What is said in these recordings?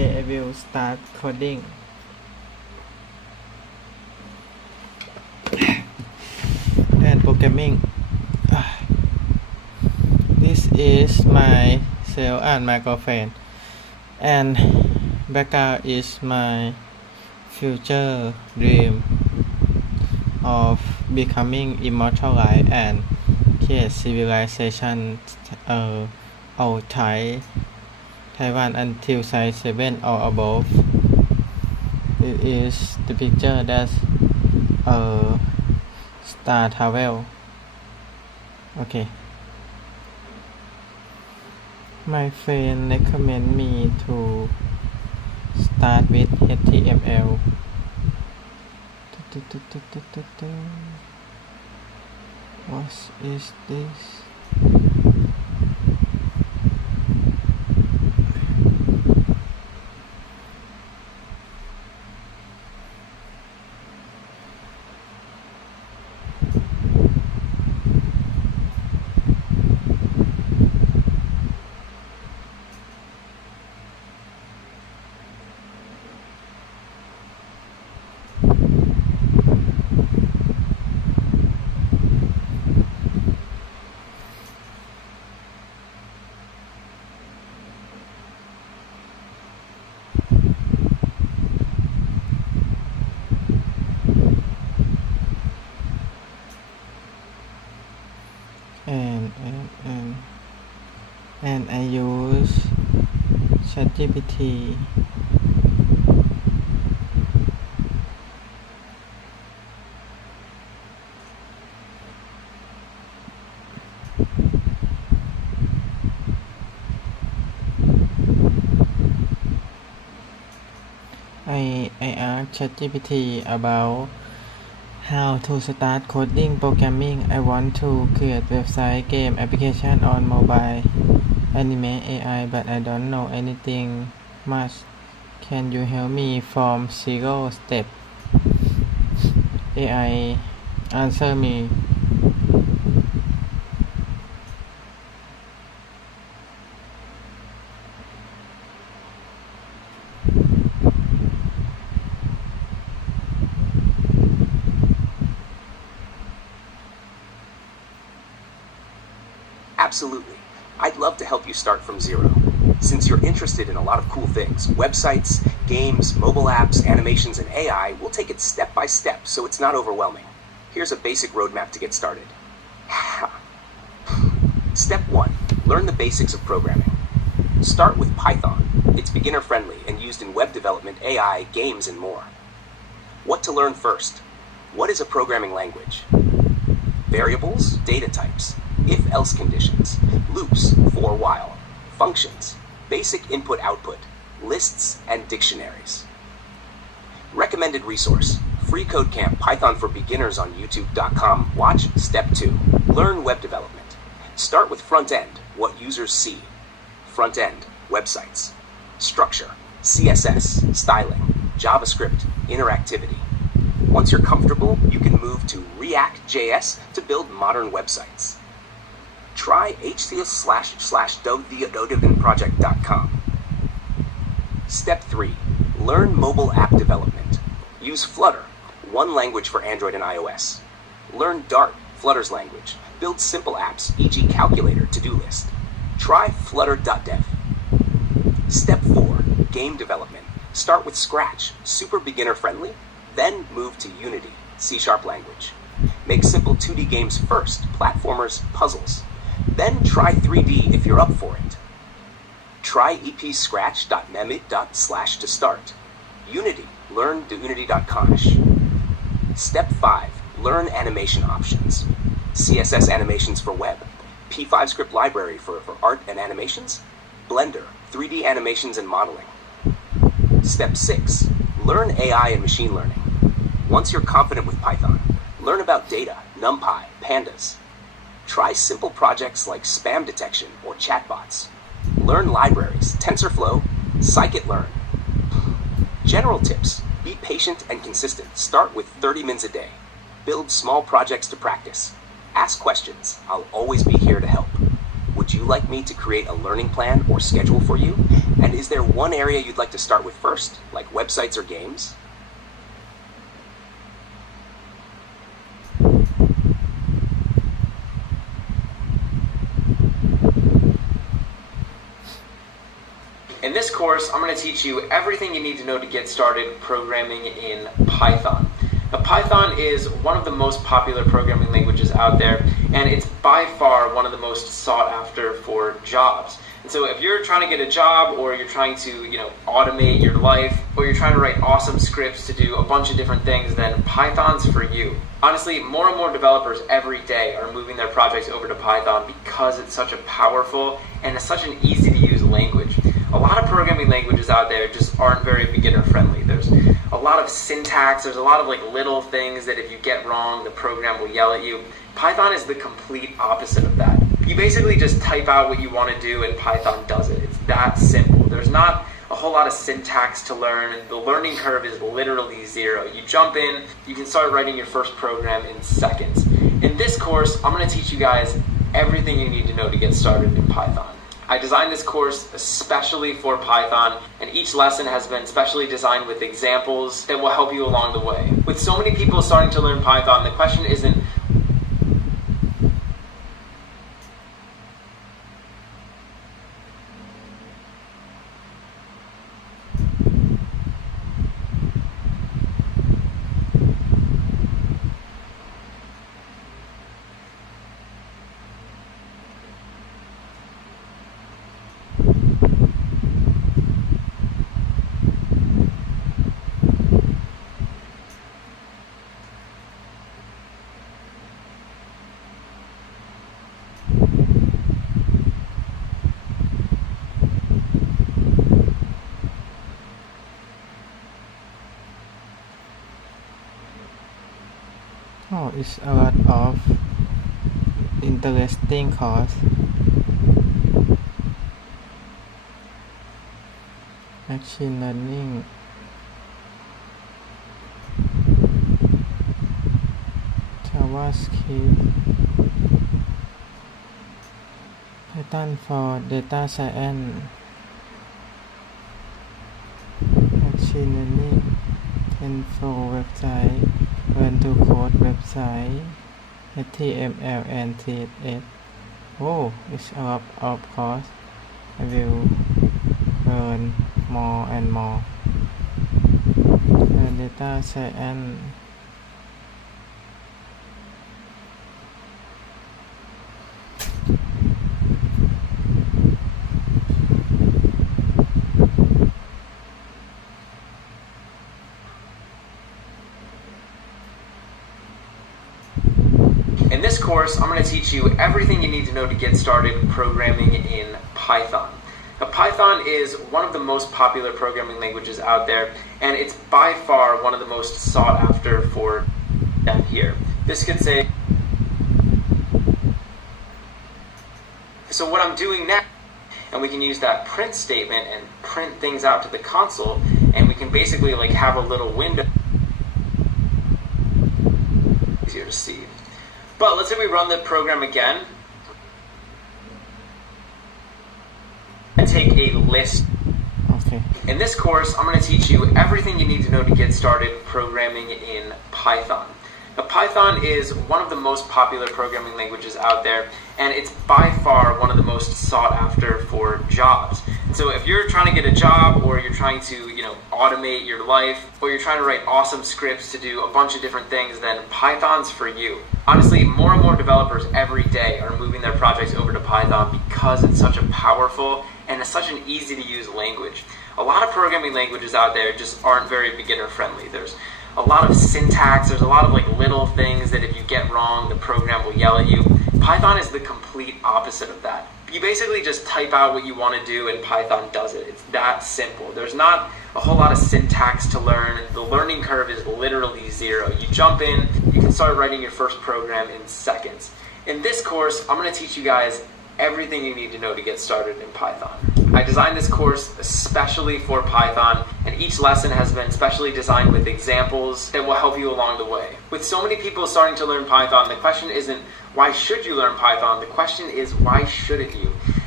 Today I will start coding. And programming. This is myself and my girlfriend, and background is my future dream of becoming immortal life and create civilization of Taiwan until size 7 or above. It is the picture that star travel. Okay. My friend recommend me to start with HTML. What is this? And I use ChatGPT. I asked ChatGPT about how to start coding programming. I want to create website, game, application on mobile, anime, AI, but I don't know anything much. Can you help me from zero step? AI answer me. Absolutely. I'd love to help you start from zero. Since you're interested in a lot of cool things, websites, games, mobile apps, animations, and AI, we'll take it step by step so it's not overwhelming. Here's a basic roadmap to get started. Step 1. Learn the basics of programming. Start with Python. It's beginner-friendly and used in web development, AI, games, and more. What to learn first? What is a programming language? Variables, data types, if-else conditions, loops, for while, functions, basic input-output, lists, and dictionaries. Recommended resource, Free Code Camp Python for Beginners on youtube.com. Watch Step 2. Learn web development. Start with front-end, what users see. Front-end, websites. Structure, CSS, styling, JavaScript, interactivity. Once you're comfortable, you can move to React.js to build modern websites. Try https://dodevinproject.com. Step 3. Learn mobile app development. Use Flutter, one language for Android and iOS. Learn Dart, Flutter's language. Build simple apps, e.g. calculator, to-do list. Try flutter.dev. Step 4. Game development. Start with Scratch, super beginner friendly, then move to Unity, C# language. Make simple 2D games first, platformers, puzzles. Then try 3D if you're up for it. Try ep.scratch.memit./ to start. Unity, learn unity.consh. Step 5. Learn animation options. CSS animations for web. P5 script library for art and animations. Blender, 3D animations and modeling. Step 6. Learn AI and machine learning. Once you're confident with Python, learn about data, NumPy, pandas. Try simple projects like spam detection or chatbots. Learn libraries, TensorFlow, scikit-learn. General tips. Be patient and consistent. Start with 30 minutes a day. Build small projects to practice. Ask questions. I'll always be here to help. Would you you like me to create a learning plan or schedule for you? And is there one area you'd like to start with first, like websites or games? In this course, I'm going to teach you everything you need to know to get started programming in Python. Now, Python is one of the most popular programming languages out there, and it's by far one of the most sought after for jobs. And so if you're trying to get a job, or you're trying to, automate your life, or you're trying to write awesome scripts to do a bunch of different things, then Python's for you. Honestly, more and more developers every day are moving their projects over to Python because it's such a powerful and it's such an easy to use language. A lot of programming languages out there just aren't very beginner friendly. There's a lot of syntax, there's a lot of little things that if you get wrong, the program will yell at you. Python is the complete opposite of that. You basically just type out what you want to do and Python does it. It's that simple. There's not a whole lot of syntax to learn. The learning curve is literally zero. You jump in, you can start writing your first program in seconds. In this course, I'm going to teach you guys everything you need to know to get started in Python. I designed this course especially for Python, and each lesson has been specially designed with examples that will help you along the way. With so many people starting to learn Python, the question isn't Oh, it's a lot of interesting course. Machine learning, JavaScript, Python for data science, machine learning, TensorFlow website, learn to code website, HTML and CSS. Oh, it's a lot of course. I will learn more and more. Data science. In this course, I'm going to teach you everything you need to know to get started programming in Python. Now, Python is one of the most popular programming languages out there, and it's by far one of the most sought after for down here. This could say, so what I'm doing now, and we can use that print statement and print things out to the console, and we can basically have a little window. Easier to see. But let's say we run the program again and take a list. Okay. In this course, I'm going to teach you everything you need to know to get started programming in Python. Now, Python is one of the most popular programming languages out there, and it's by far one of the most sought after for jobs. And so if you're trying to get a job, or you're trying to, automate your life, or you're trying to write awesome scripts to do a bunch of different things, then Python's for you. Honestly, more and more developers every day are moving their projects over to Python because it's such a powerful and it's such an easy to use language. A lot of programming languages out there just aren't very beginner friendly. There's a lot of syntax, there's a lot of little things that if you get wrong, the program will yell at you. Python is the complete opposite of that. You basically just type out what you want to do and Python does it. It's that simple. There's not a whole lot of syntax to learn. The learning curve is literally zero. You jump in, you can start writing your first program in seconds. In this course, I'm going to teach you guys everything you need to know to get started in Python. I designed this course especially for Python, and each lesson has been specially designed with examples that will help you along the way. With so many people starting to learn Python, the question isn't why should you learn Python? The question is why shouldn't you?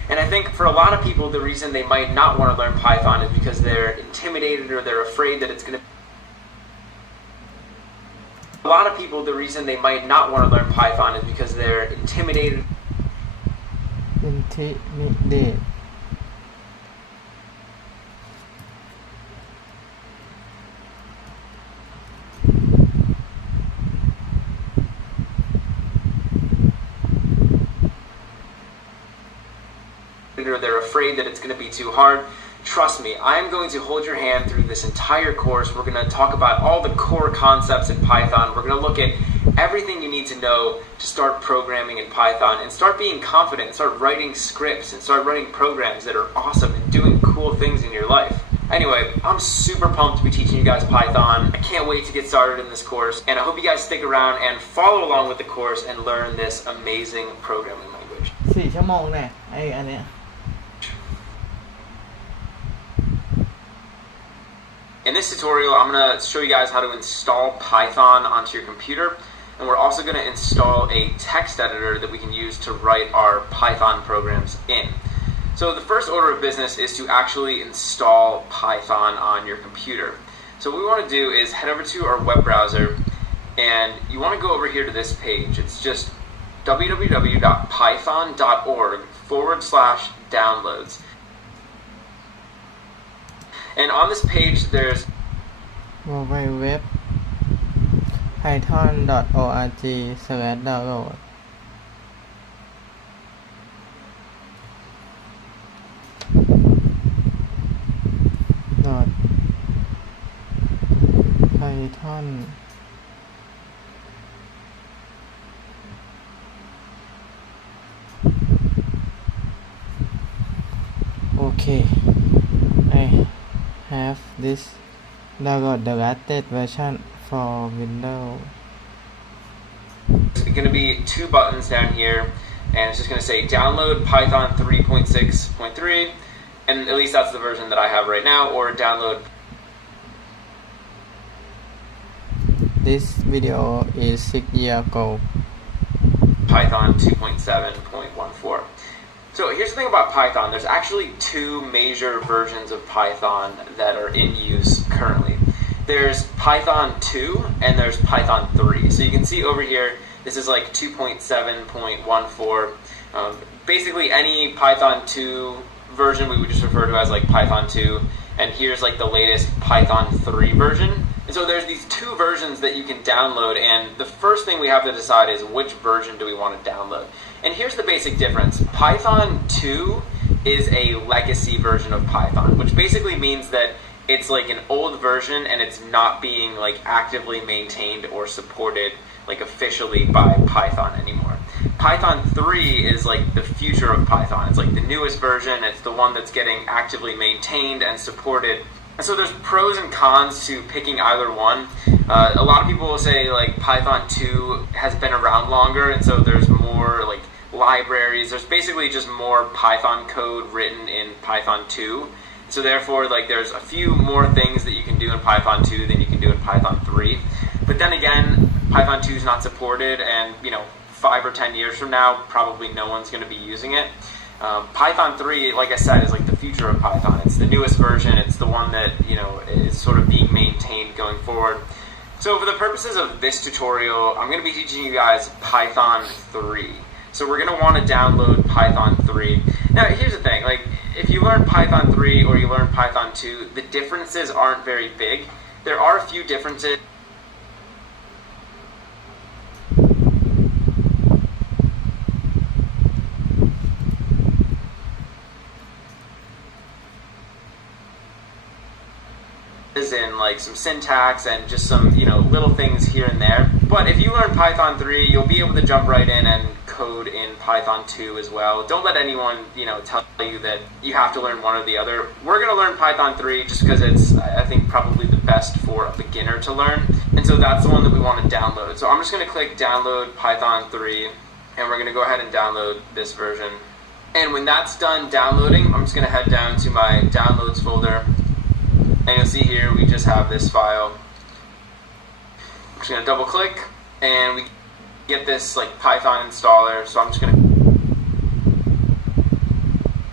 And I think for a lot of people, the reason they might not want to learn Python is because they're intimidated or they're afraid that it's going to... A lot of people, the reason they might not want to learn Python is because they're intimidated. Intimidate. Or they're afraid that it's going to be too hard. Trust me, I'm going to hold your hand through this entire course. We're going to talk about all the core concepts in Python. We're going to look at everything you need to know to start programming in Python and start being confident, and start writing scripts and start running programs that are awesome and doing cool things in your life. Anyway, I'm super pumped to be teaching you guys Python. I can't wait to get started in this course, and I hope you guys stick around and follow along with the course and learn this amazing programming language. 4 ชั่วโมงแน่อันเนี้ย In this tutorial, I'm going to show you guys how to install Python onto your computer, and we're also going to install a text editor that we can use to write our Python programs in. So the first order of business is to actually install Python on your computer. So what we want to do is head over to our web browser, and you want to go over here to this page. It's just www.python.org/downloads. And on this page, there's www python.org/download python okay I have this download the latest version for Windows. It's going to be 2 buttons down here, and it's just going to say download Python 3.6.3, and at least that's the version that I have right now, or download. This video is 6 years ago. Python 2.7.14. So here's the thing about Python. There's actually 2 major versions of Python that are in use currently. There's Python 2 and there's Python 3. So you can see over here, this is like 2.7.14. Basically any Python 2 version we would just refer to as like Python 2, and here's like the latest Python 3 version. And so there's these 2 versions that you can download, and the first thing we have to decide is which version do we want to download. And here's the basic difference. Python 2 is a legacy version of Python, which basically means that it's like an old version and it's not being like actively maintained or supported like officially by Python anymore. Python 3 is like the future of Python. It's like the newest version. It's the one that's getting actively maintained and supported. And so there's pros and cons to picking either one. A lot of people will say like Python 2 has been around longer, and so there's more like libraries. There's basically just more Python code written in Python 2. So therefore, like there's a few more things that you can do in Python 2 than you can do in Python 3. But then again, Python 2 is not supported, and 5 or 10 years from now, probably no one's going to be using it. Python 3, like I said, is like the future of Python. It's the newest version. It's the one that is sort of being maintained going forward. So for the purposes of this tutorial, I'm going to be teaching you guys Python 3. So we're going to want to download Python 3. Now here's the thing, like if you learn Python 3 or you learn Python 2, the differences aren't very big. There are a few differences. In like some syntax and just some little things here and there. But if you learn Python 3, you'll be able to jump right in and code in Python 2 as well. Don't let anyone tell you that you have to learn one or the other. We're going to learn Python 3 just because it's, I think, probably the best for a beginner to learn, and so that's the one that we want to download. So I'm just going to click download Python 3, and we're going to go ahead and download this version. And when that's done downloading, I'm just going to head down to my downloads folder. And you'll see here we just have this file. I'm just going to double click and we get this like Python installer. So I'm just going to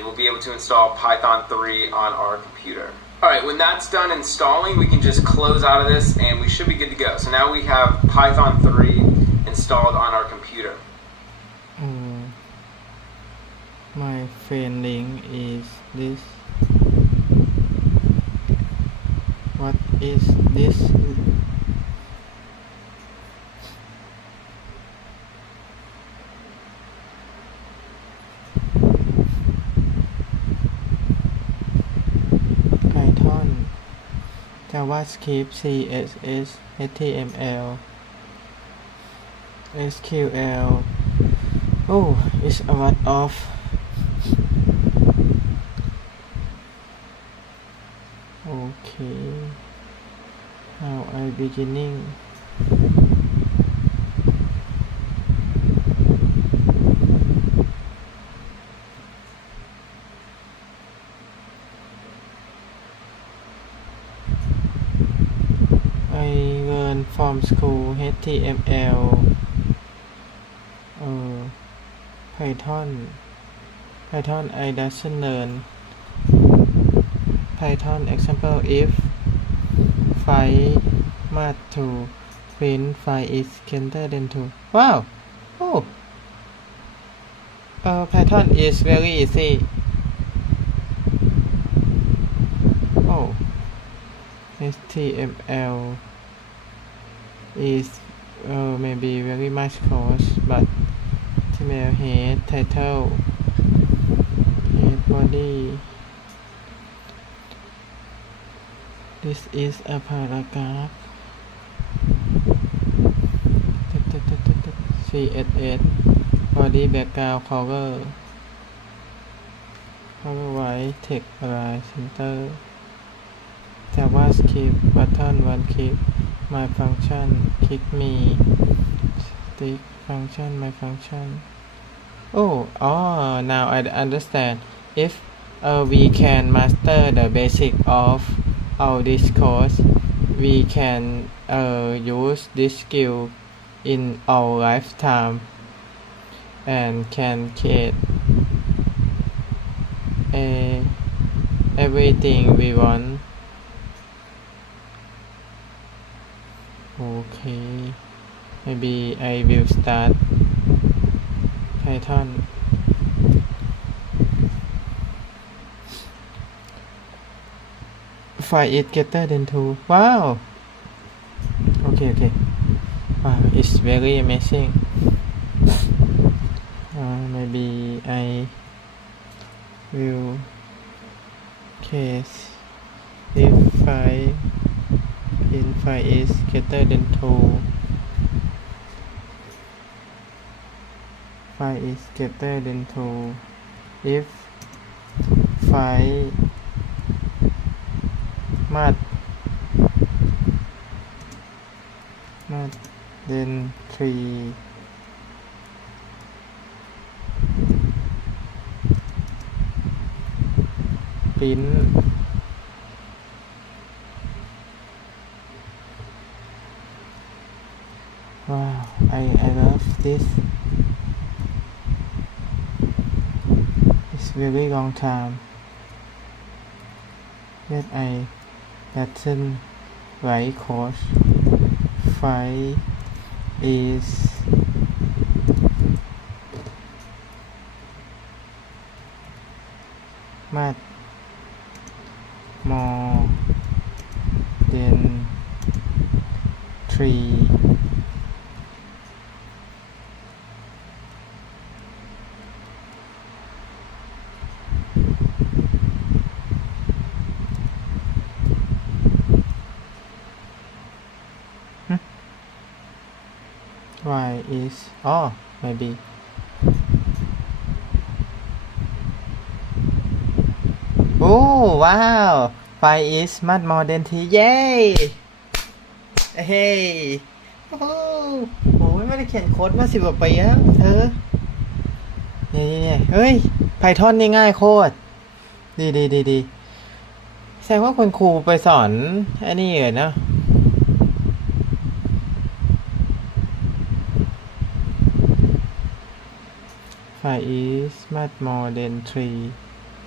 and we'll be able to install Python 3 on our computer. Alright, when that's done installing, we can just close out of this and we should be good to go. So now we have Python 3 installed on our computer. My friend link is this. What is this? Python, JavaScript, CSS, HTML, SQL. Oh, it's a lot of. Okay, how I beginning? I learn from school HTML, Python I doesn't learn. Python example, if file math to print file is greater than 2. Wow! Oh! Python is very easy. Oh! HTML is maybe very much cost, but HTML head, title, head, body. This is a paragraph. CSS, body, background, cover white, text, align, center, JavaScript, button, one click, my function, click me, stick, function, my function. Oh, now I understand. If we can master the basic of all this course, we can use this skill in our lifetime and can create everything we want. Okay, maybe I will start Python. File is greater than 2. Wow! Okay. Wow, it's very amazing. Maybe I will case if file is greater than 2. File is greater than 2. If file math then 3. Print wow, I love this. It's very long time that I doesn't write code. File is much more than 3. Why is maybe wow, 5 is much more than 3. Yay! Hey!โอ้ไม่ได้เขียนโค้ดมา10 กว่าปีแล้วเธอเนี่ยเฮ้ย Python นี่ง่ายโคตรดีแสดงว่าคุณครูไปสอนอันนี้เหรอเนาะ5 is much more than 3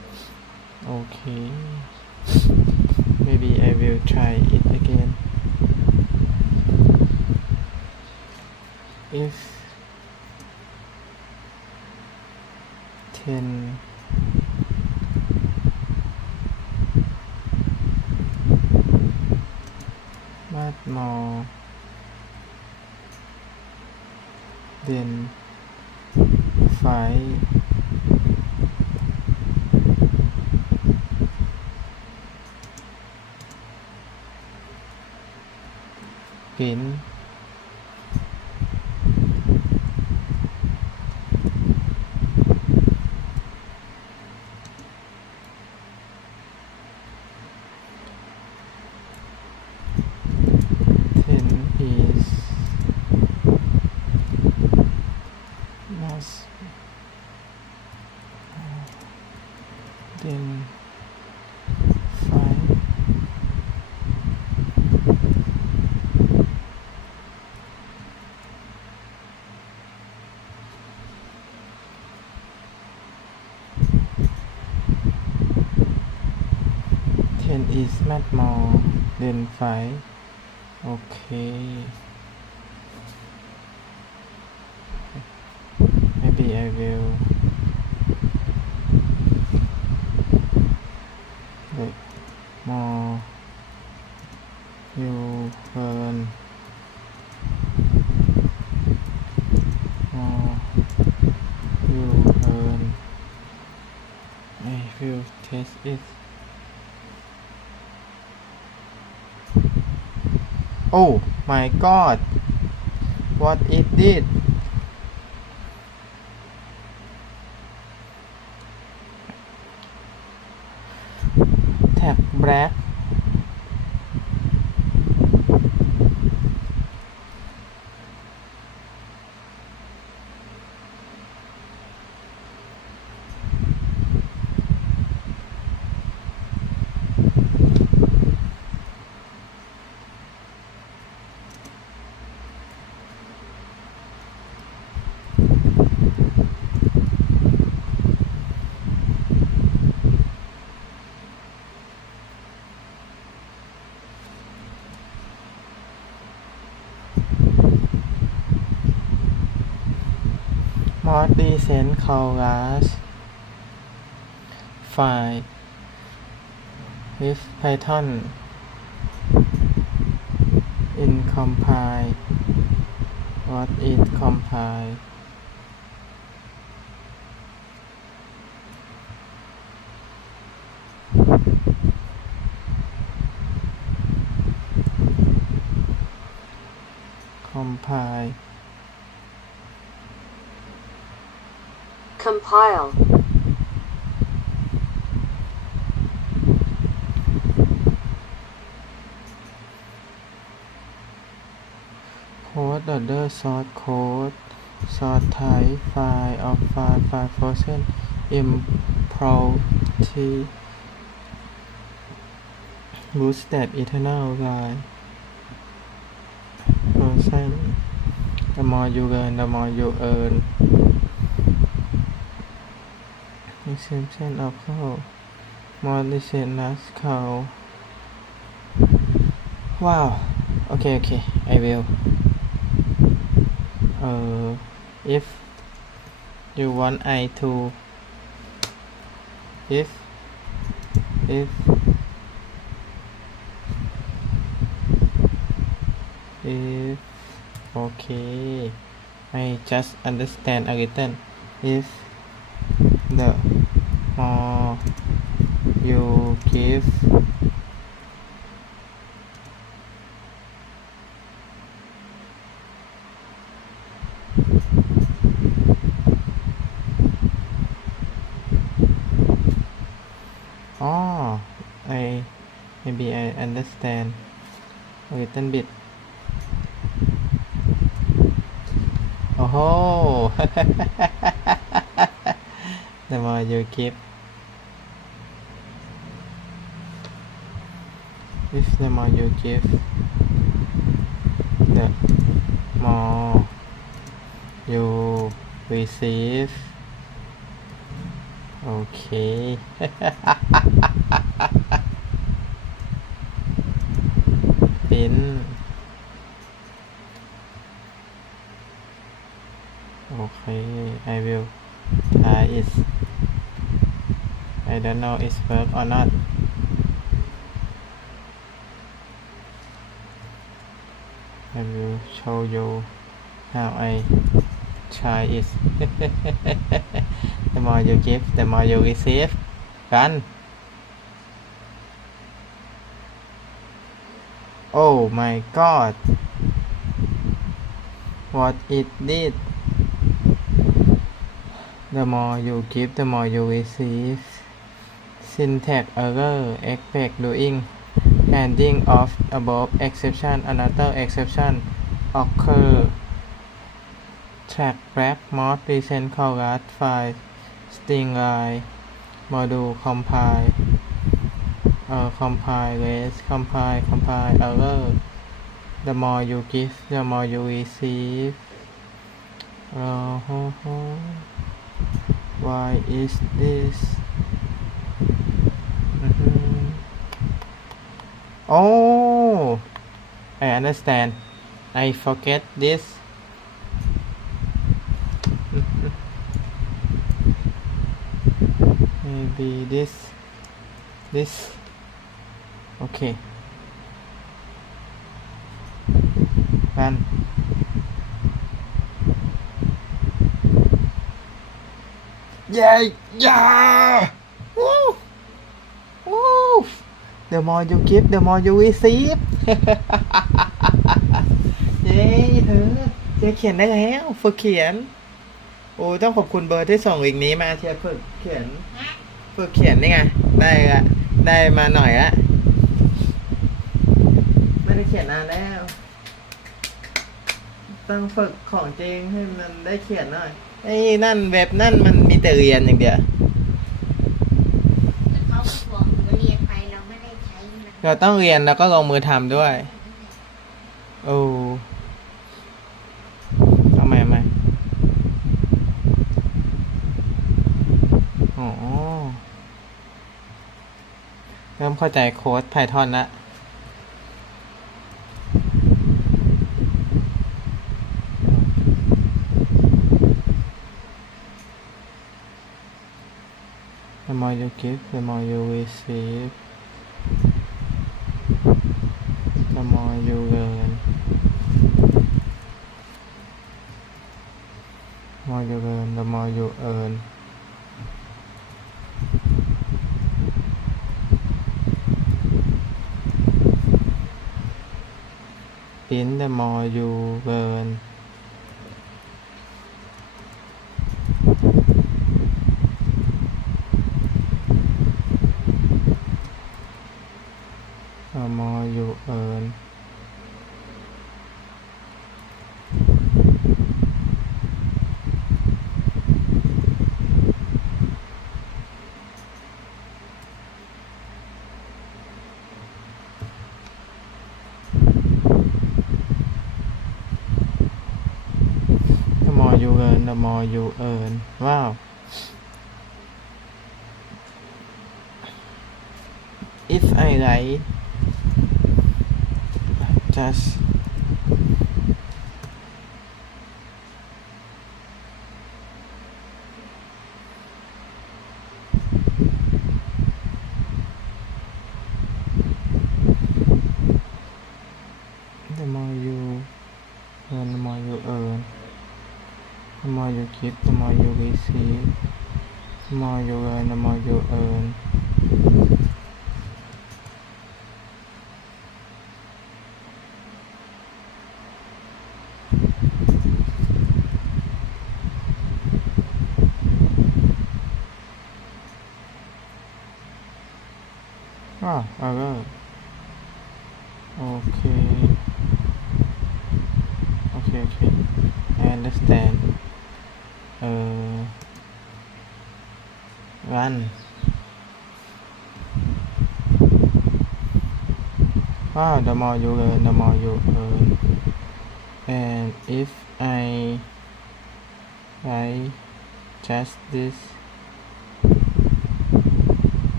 Okay, maybe I will try it again. If 10 much more than 5 print is less than 5 10 is much more than 5 okay maybe I will like more you earn more you earn I will test it oh my god what it did tap black mod recent class file with Python in compile what is compile compile code order source code source type file of file 5% Immortal bootstrap eternal guide person the more you learn the more you earn exception of code more recent last call wow okay I will if you want I to if okay I just understand a little if the more you give oh maybe I understand a little bit oh the more you give if the more you give the more you receive โอเค ปิ้นโอเค I will try it I don't know it's work or not I will show you how I try it the more you give the more you receive run oh my god what it did the more you give the more you receive syntax error expect doing handing of above exception another exception occur track wrap mod present chorus file string line module compile compile race compile error the more you give the more you receive why is this oh I understand I forget this maybe this okay run yeah woo woo the more you give the more you receive เย้เธอเจ๊เขียนได้แล้วฝึกเขียนโอ้ต้องขอบคุณเบอร์ที่ส่งลิงก์นี้มาเชียร์ฝึกเขียนนี่ไงได้มาหน่อยละไม่ได้เขียนนานแล้วต้องฝึกของจริงให้มันได้เขียนหน่อยไอ้นั่นเว็บนั่นมันมีแต่เรียนอย่างเดียวเขาบอกเรียนไปเราไม่ได้ใช้มันเราต้องเรียนแล้วก็ลงมือทำด้วยโอ้ทำไมอ๋อเริ่มเข้าใจโค้ด Python ละThe more you give, the more you receive. The more you learn. The more you learn, the more you earn. In the more you learn. The more you earn. The more you learn, the more you earn. Wow. If I write just the more you learn, the more you earn. The more you give, the more you receive. The more you learn, the more you earn. Error. Okay. I understand. Run. Wow, the more you learn, the more you earn. And if I write just this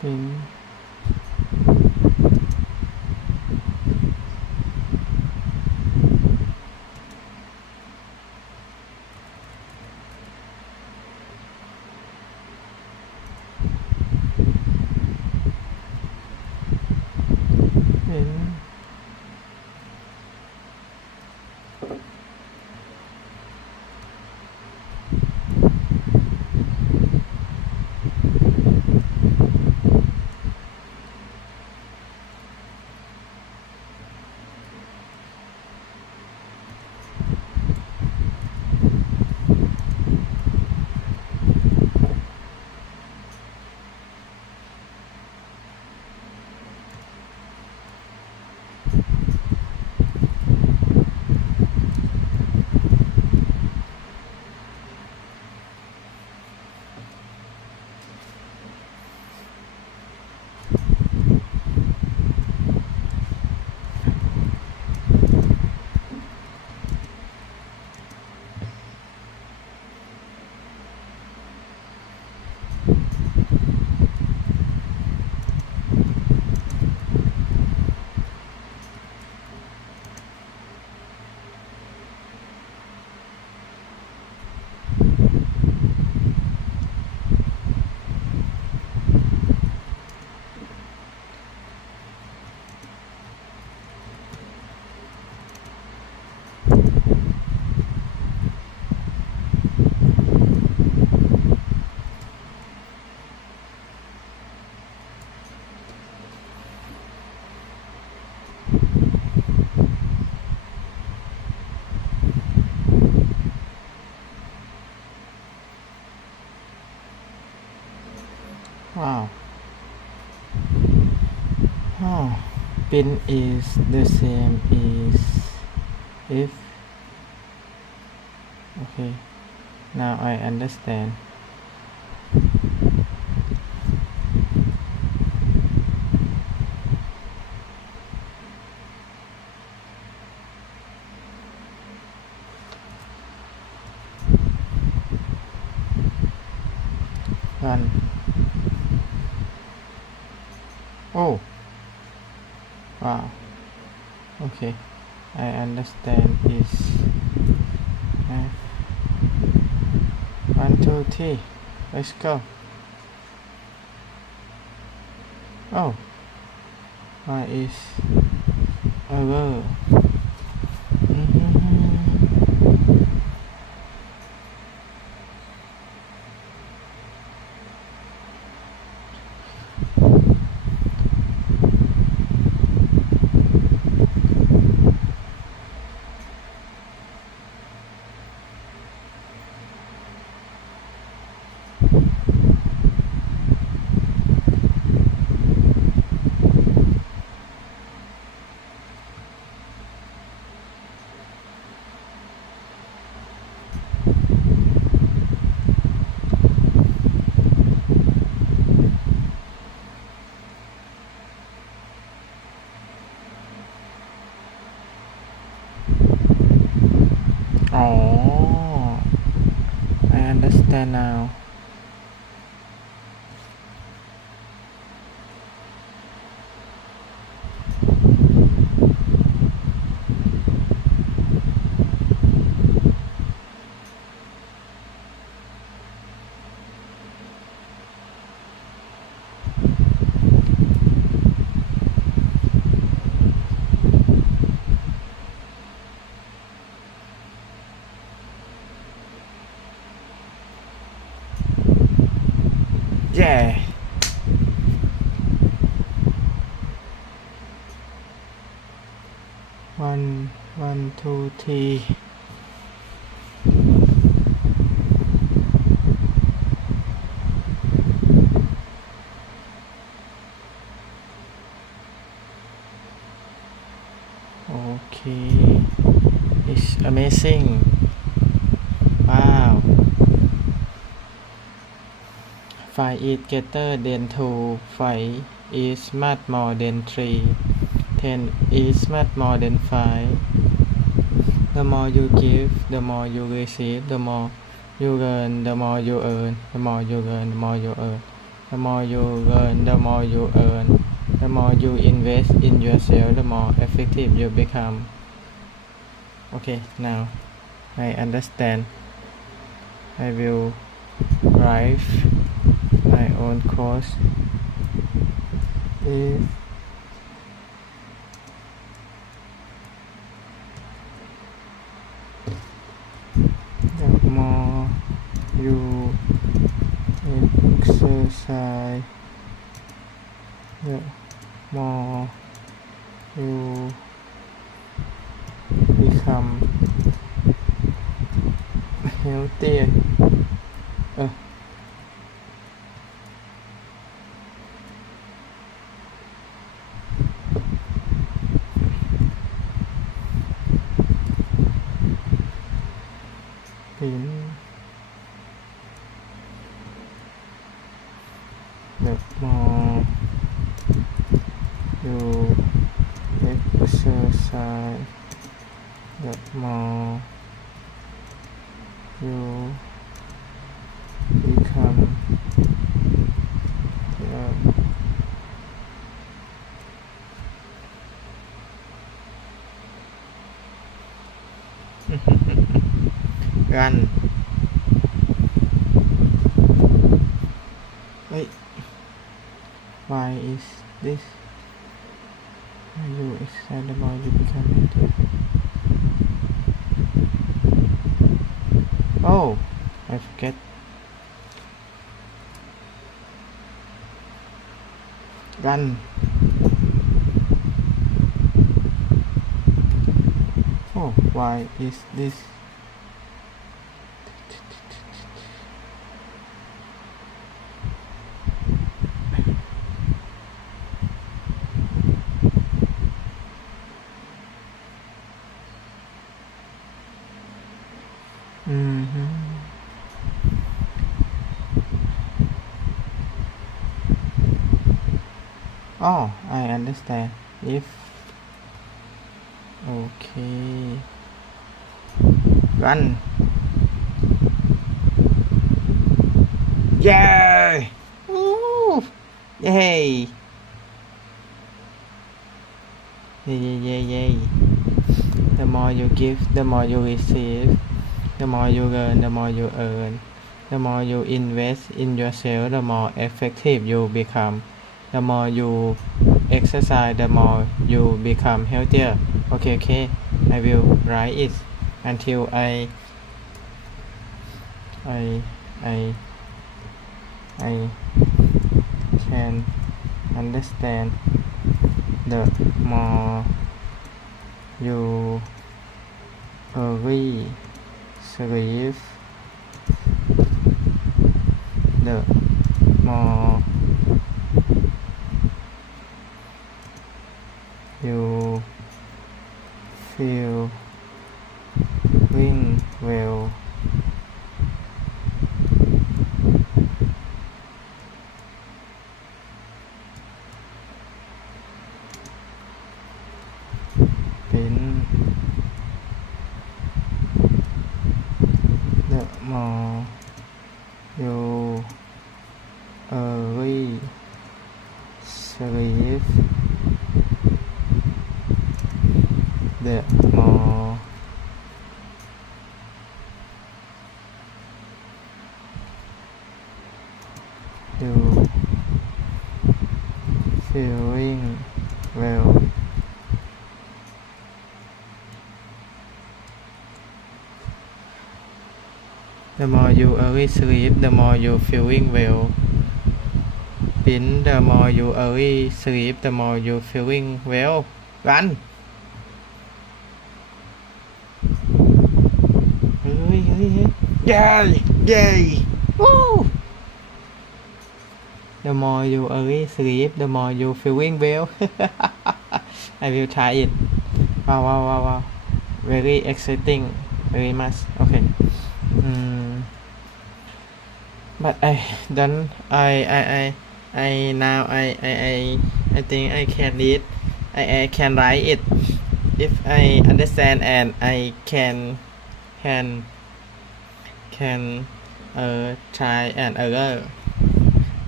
เป็นว้าว pin is the same is if okay now I understand run oh wow okay I understand is 1 2 3 let's go oh why is over oh I understand now yeah 1 2 3 okay it's amazing wow 5 is greater than 2 5 is much more than 3 10 is much more than 5 the more you give the more you receive the more you learn the more you earn the more you learn the more you earn the more you learn, the more you earn, the more you invest in yourself, the more effective you become. Okay, now I understand. I will write my own course. If the more you exercise, the more you become healthier. The more you exercise, the more you become run. Wait, why is this? You exercise, the more you become healthier. Oh, I forget. Run. Oh, why is this? Oh, I understand. If okay, run. Yay! Woo! Yay! Yay! The more you give, the more you receive. The more you learn, the more you earn. The more you invest in yourself, the more effective you become. The more you exercise, the more you become healthier. Okay. I will write it until I can understand. The more you early sleep, the more you feel well. The more you early sleep, the more you feeling well. The more you early sleep, the more you feeling well. The more you early sleep, the more you feeling well. Run. Yay! Woo! The more you early sleep, the more you feeling well. I will try it. Wow. Very exciting. Very much. Okay. But I don't. I think I can read. I can write it if I understand, and I can try and error.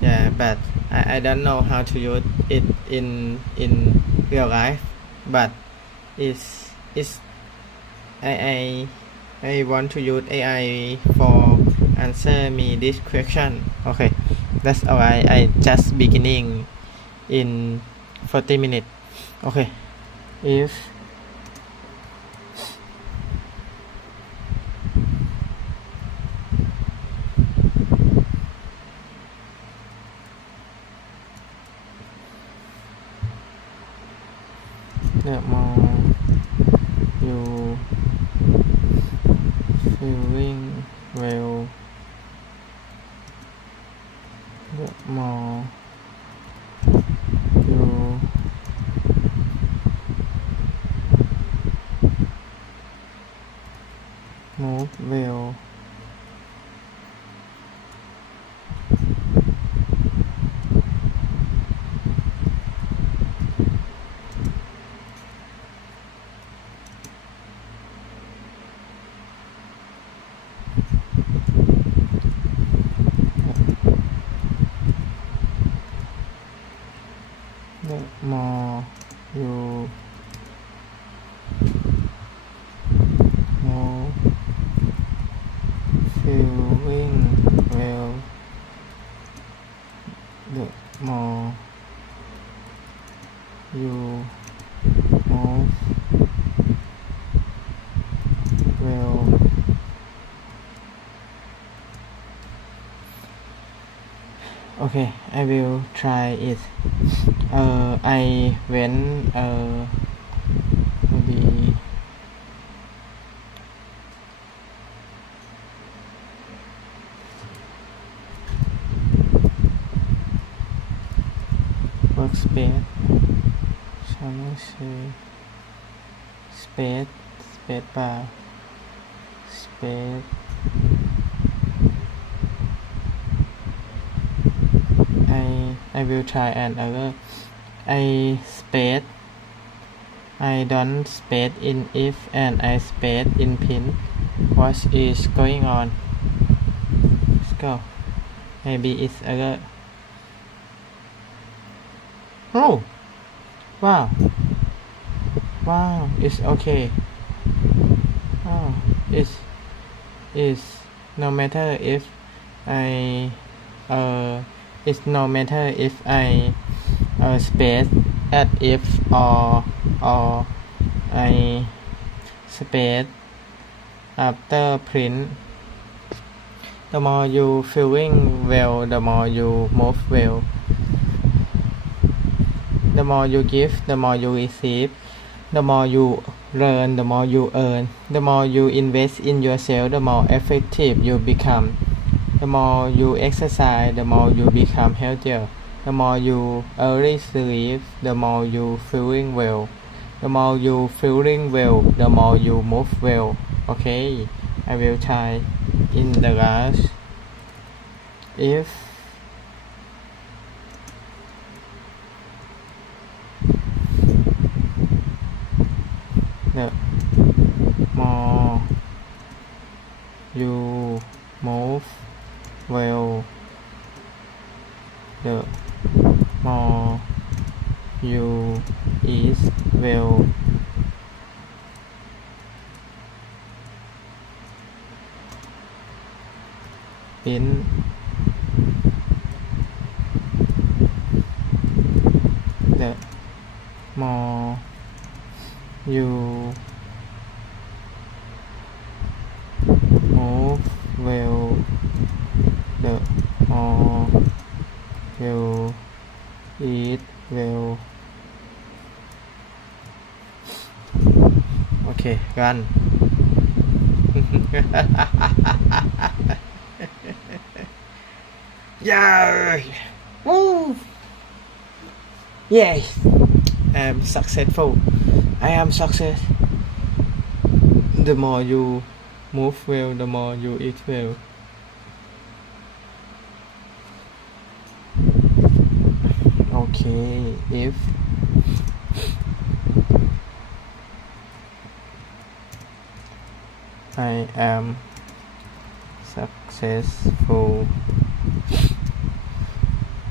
yeah, but I don't know how to use it in real life, but is I want to use AI for answer me this question. Okay, that's all. I just beginning in 40 minutes. Okay, if the more you feeling well, the more you move well. The more you move feeling well, the more you move well. Okay, I will try it. I went maybe workspace. Shall I say space bar, space. I will try another. I space. I don't space in if and I space in pin. What is going on? Let's go. Maybe it's other. Oh, wow, it's okay. Oh, it's no matter if I it's no matter if I space at if or I space after print. The more you feeling well, the more you move well. The more you give, the more you receive. The more you learn, the more you earn. The more you invest in yourself, the more effective you become. The more you exercise, the more you become healthier. The more you early sleep, the more you feeling well. The more you feeling well, the more you move well. Okay, I will try in the last. If the more you move well, the more you eat well. In the more you move well, the more you eat well. Okay, run. Yeah! Woo! Yay! I am successful. I am success. The more you move well, the more you eat well. Okay, if I am successful,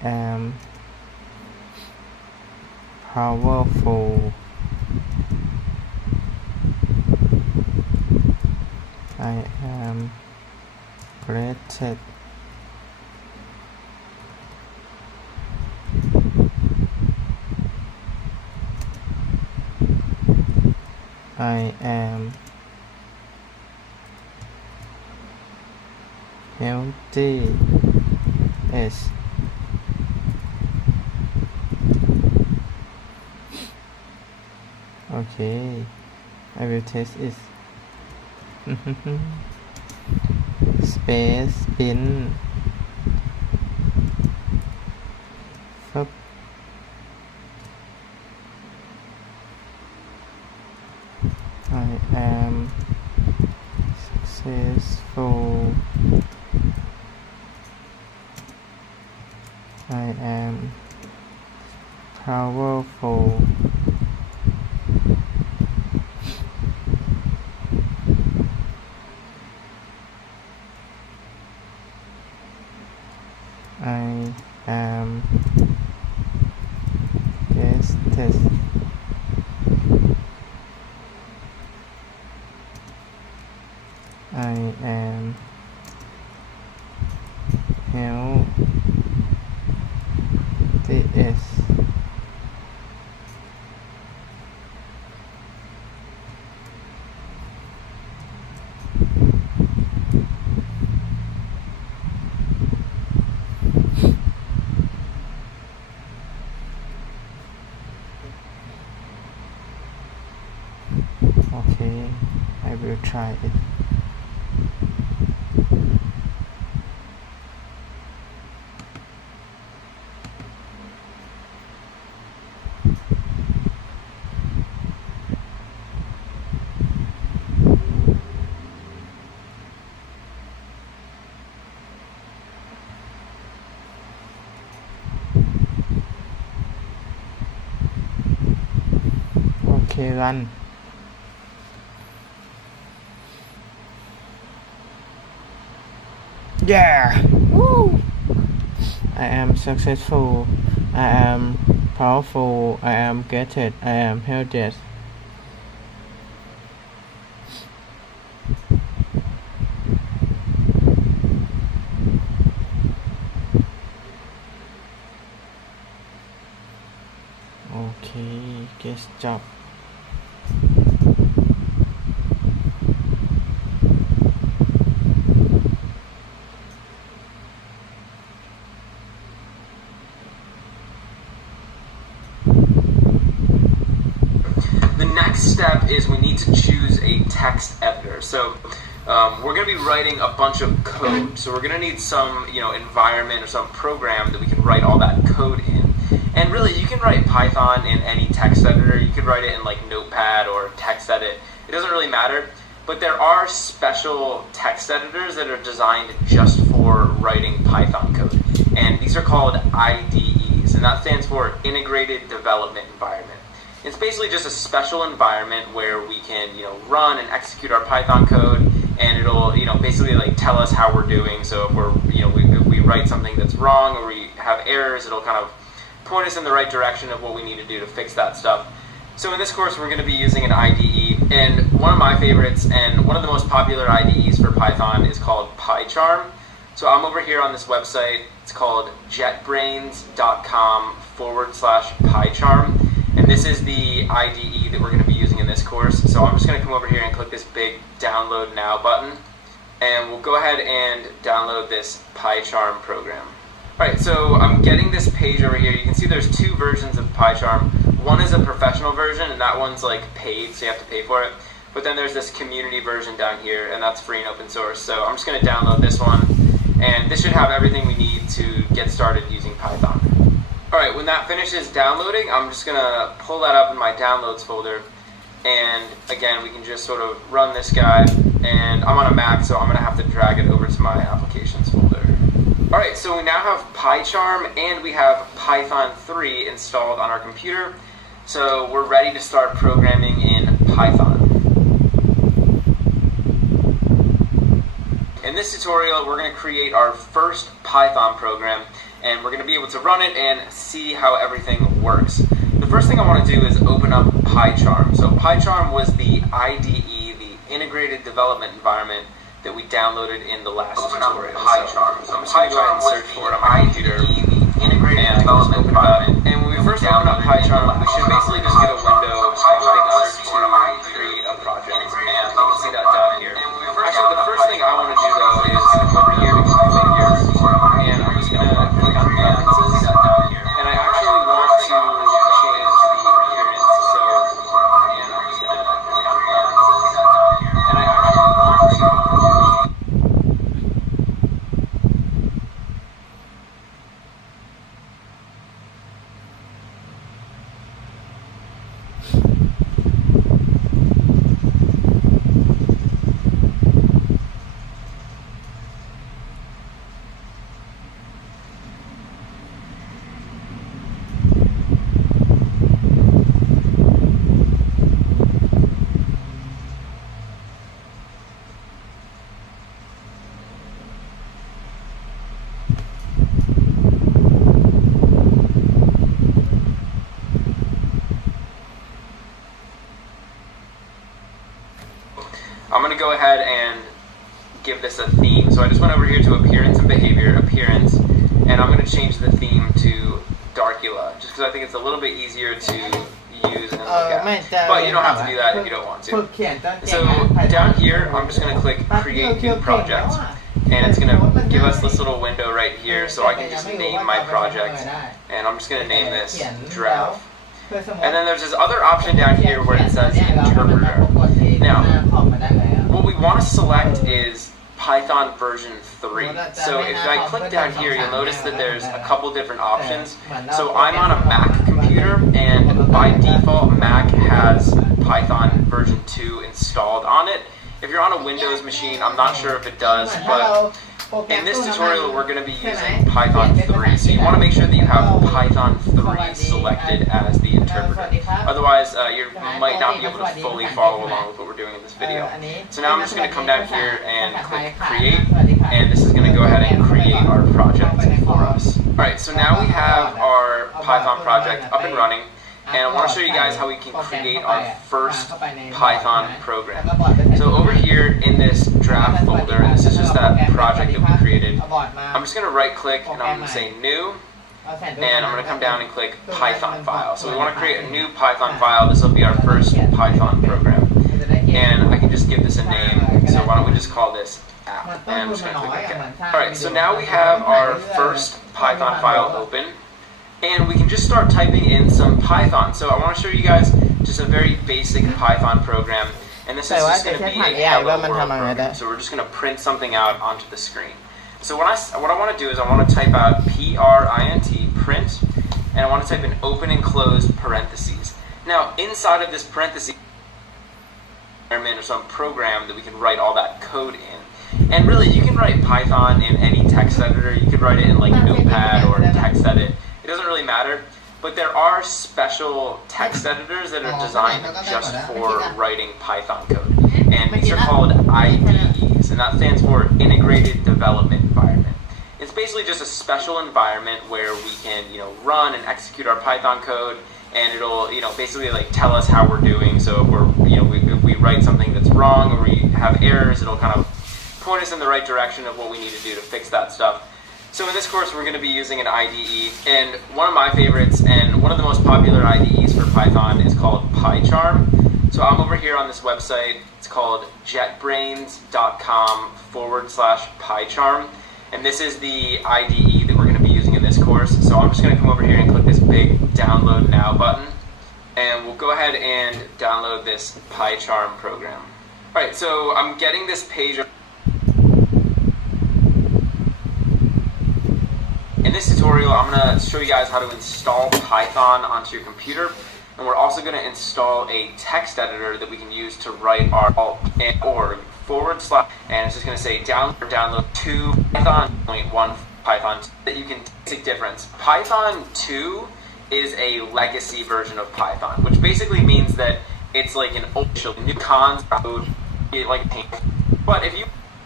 am powerful. I am greatest. I am healthy. Yes. Okay, I will test it. Space spin. Fup. I am successful. I am powerful. I am greatest. I am healthiest. Okay, I will try it. Okay, run. Yeah! Woo! I am successful. I am powerful. I am greatest. I am healthiest. Okay, good job. The next step is we need to choose a text editor. So we're going to be writing a bunch of code. So we're going to need some, environment or some program that we can write all that code in. And really, you can write Python in any text editor. You could write it in like Notepad or TextEdit. It doesn't really matter. But there are special text editors that are designed just for writing Python code. And these are called IDEs. And that stands for Integrated Development Environment. It's basically just a special environment where we can, run and execute our Python code, and it'll, basically like tell us how we're doing. So if we're, if we write something that's wrong or we have errors, it'll kind of point us in the right direction of what we need to do to fix that stuff. So in this course, we're going to be using an IDE, and one of my favorites and one of the most popular IDEs for Python is called PyCharm. So I'm over here on this website. It's called jetbrains.com/PyCharm. And this is the IDE that we're going to be using in this course. So I'm just going to come over here and click this big download now button. And we'll go ahead and download this PyCharm program. Alright, so I'm getting this page over here. You can see there's two versions of PyCharm. One is a professional version, and that one's like paid, so you have to pay for it. But then there's this community version down here, and that's free and open source. So I'm just going to download this one. And this should have everything we need to get started using Python. Alright, when that finishes downloading, I'm just going to pull that up in my downloads folder. And again, we can just sort of run this guy. And I'm on a Mac, so I'm going to have to drag it over to my applications folder. Alright, so we now have PyCharm and we have Python 3 installed on our computer. So we're ready to start programming in Python. In this tutorial, we're going to create our first Python program, and we're going to be able to run it and see how everything works. The first thing I want to do is open up PyCharm. So PyCharm was the IDE, the Integrated Development Environment, that we downloaded in the last tutorial. So I'm just going to go ahead and search for it on my computer, and just open it up. And when we first open up PyCharm, we should basically just get a window prompting us to create a project. And you can see that down here. Actually, the first thing I want to do though is over here to configure, and I'm just going to click on preferences, and I actually want to change the appearance. So, and I'm just going to click on preferences, and I actually want to go ahead and give this a theme. So I just went over here to appearance and behavior, appearance, and I'm going to change the theme to Darkula, just because I think it's a little bit easier to use and look at. But you don't have to do that if you don't want to. So down here, I'm just going to click Create New Project, and it's going to give us this little window right here, so I can just name my project, and I'm just going to name this Draft. And then there's this other option down here where it says Interpreter. Now, what we want to select is Python version 3. So if I click down here, you'll notice that there's a couple different options. So I'm on a Mac computer, and by default, Mac has Python version 2 installed on it. If you're on a Windows machine, I'm not sure if it does, but in this tutorial, we're going to be using Python 3, so you want to make sure that you have Python 3 selected as the interpreter. Otherwise, you might not be able to fully follow along with what we're doing in this video. So now I'm just going to come down here and click Create, and this is going to go ahead and create our project for us. Alright, so now we have our Python project up and running, and I want to show you guys how we can create our first Python program. So over here in this draft folder, and this is just that project that we created, I'm just going to right click and I'm going to say New, and I'm going to come down and click Python file. So we want to create a new Python file. This will be our first Python program. And I can just give this a name, so why don't we just call this app, and I'm just going to click OK. Alright, so now we have our first Python file open, and we can just start typing in some Python. So I want to show you guys just a very basic Python program, and this is just going to be a hello world program. So we're just going to print something out onto the screen. So what I want to do is I want to type out print, and I want to type in open and close parentheses. Now inside of this parentheses or some program that we can write all that code in. And really, you can write Python in any text editor. You could write it in like Notepad or TextEdit. It doesn't really matter, but there are special text editors that are designed just for writing Python code, and these are called IDEs, and that stands for Integrated Development Environment. It's basically just a special environment where we can, run and execute our Python code, and it'll, basically like tell us how we're doing. So if we're, if we write something that's wrong or we have errors, it'll kind of point us in the right direction of what we need to do to fix that stuff. So in this course, we're going to be using an IDE, and one of my favorites and one of the most popular IDEs for Python is called PyCharm. So I'm over here on this website. It's called jetbrains.com/PyCharm, and this is the IDE that we're going to be using in this course. So I'm just going to come over here and click this big Download Now button, and we'll go ahead and download this PyCharm program. Alright, so I'm getting this page. In this tutorial, I'm going to show you guys how to install Python onto your computer, and we're also going to install a text editor that we can use to write our alt.org / and it's just going to say download to Python.1 Python that you can basic difference. Python 2 is a legacy version of Python, which basically means that it's like an official new cons code, like, but if you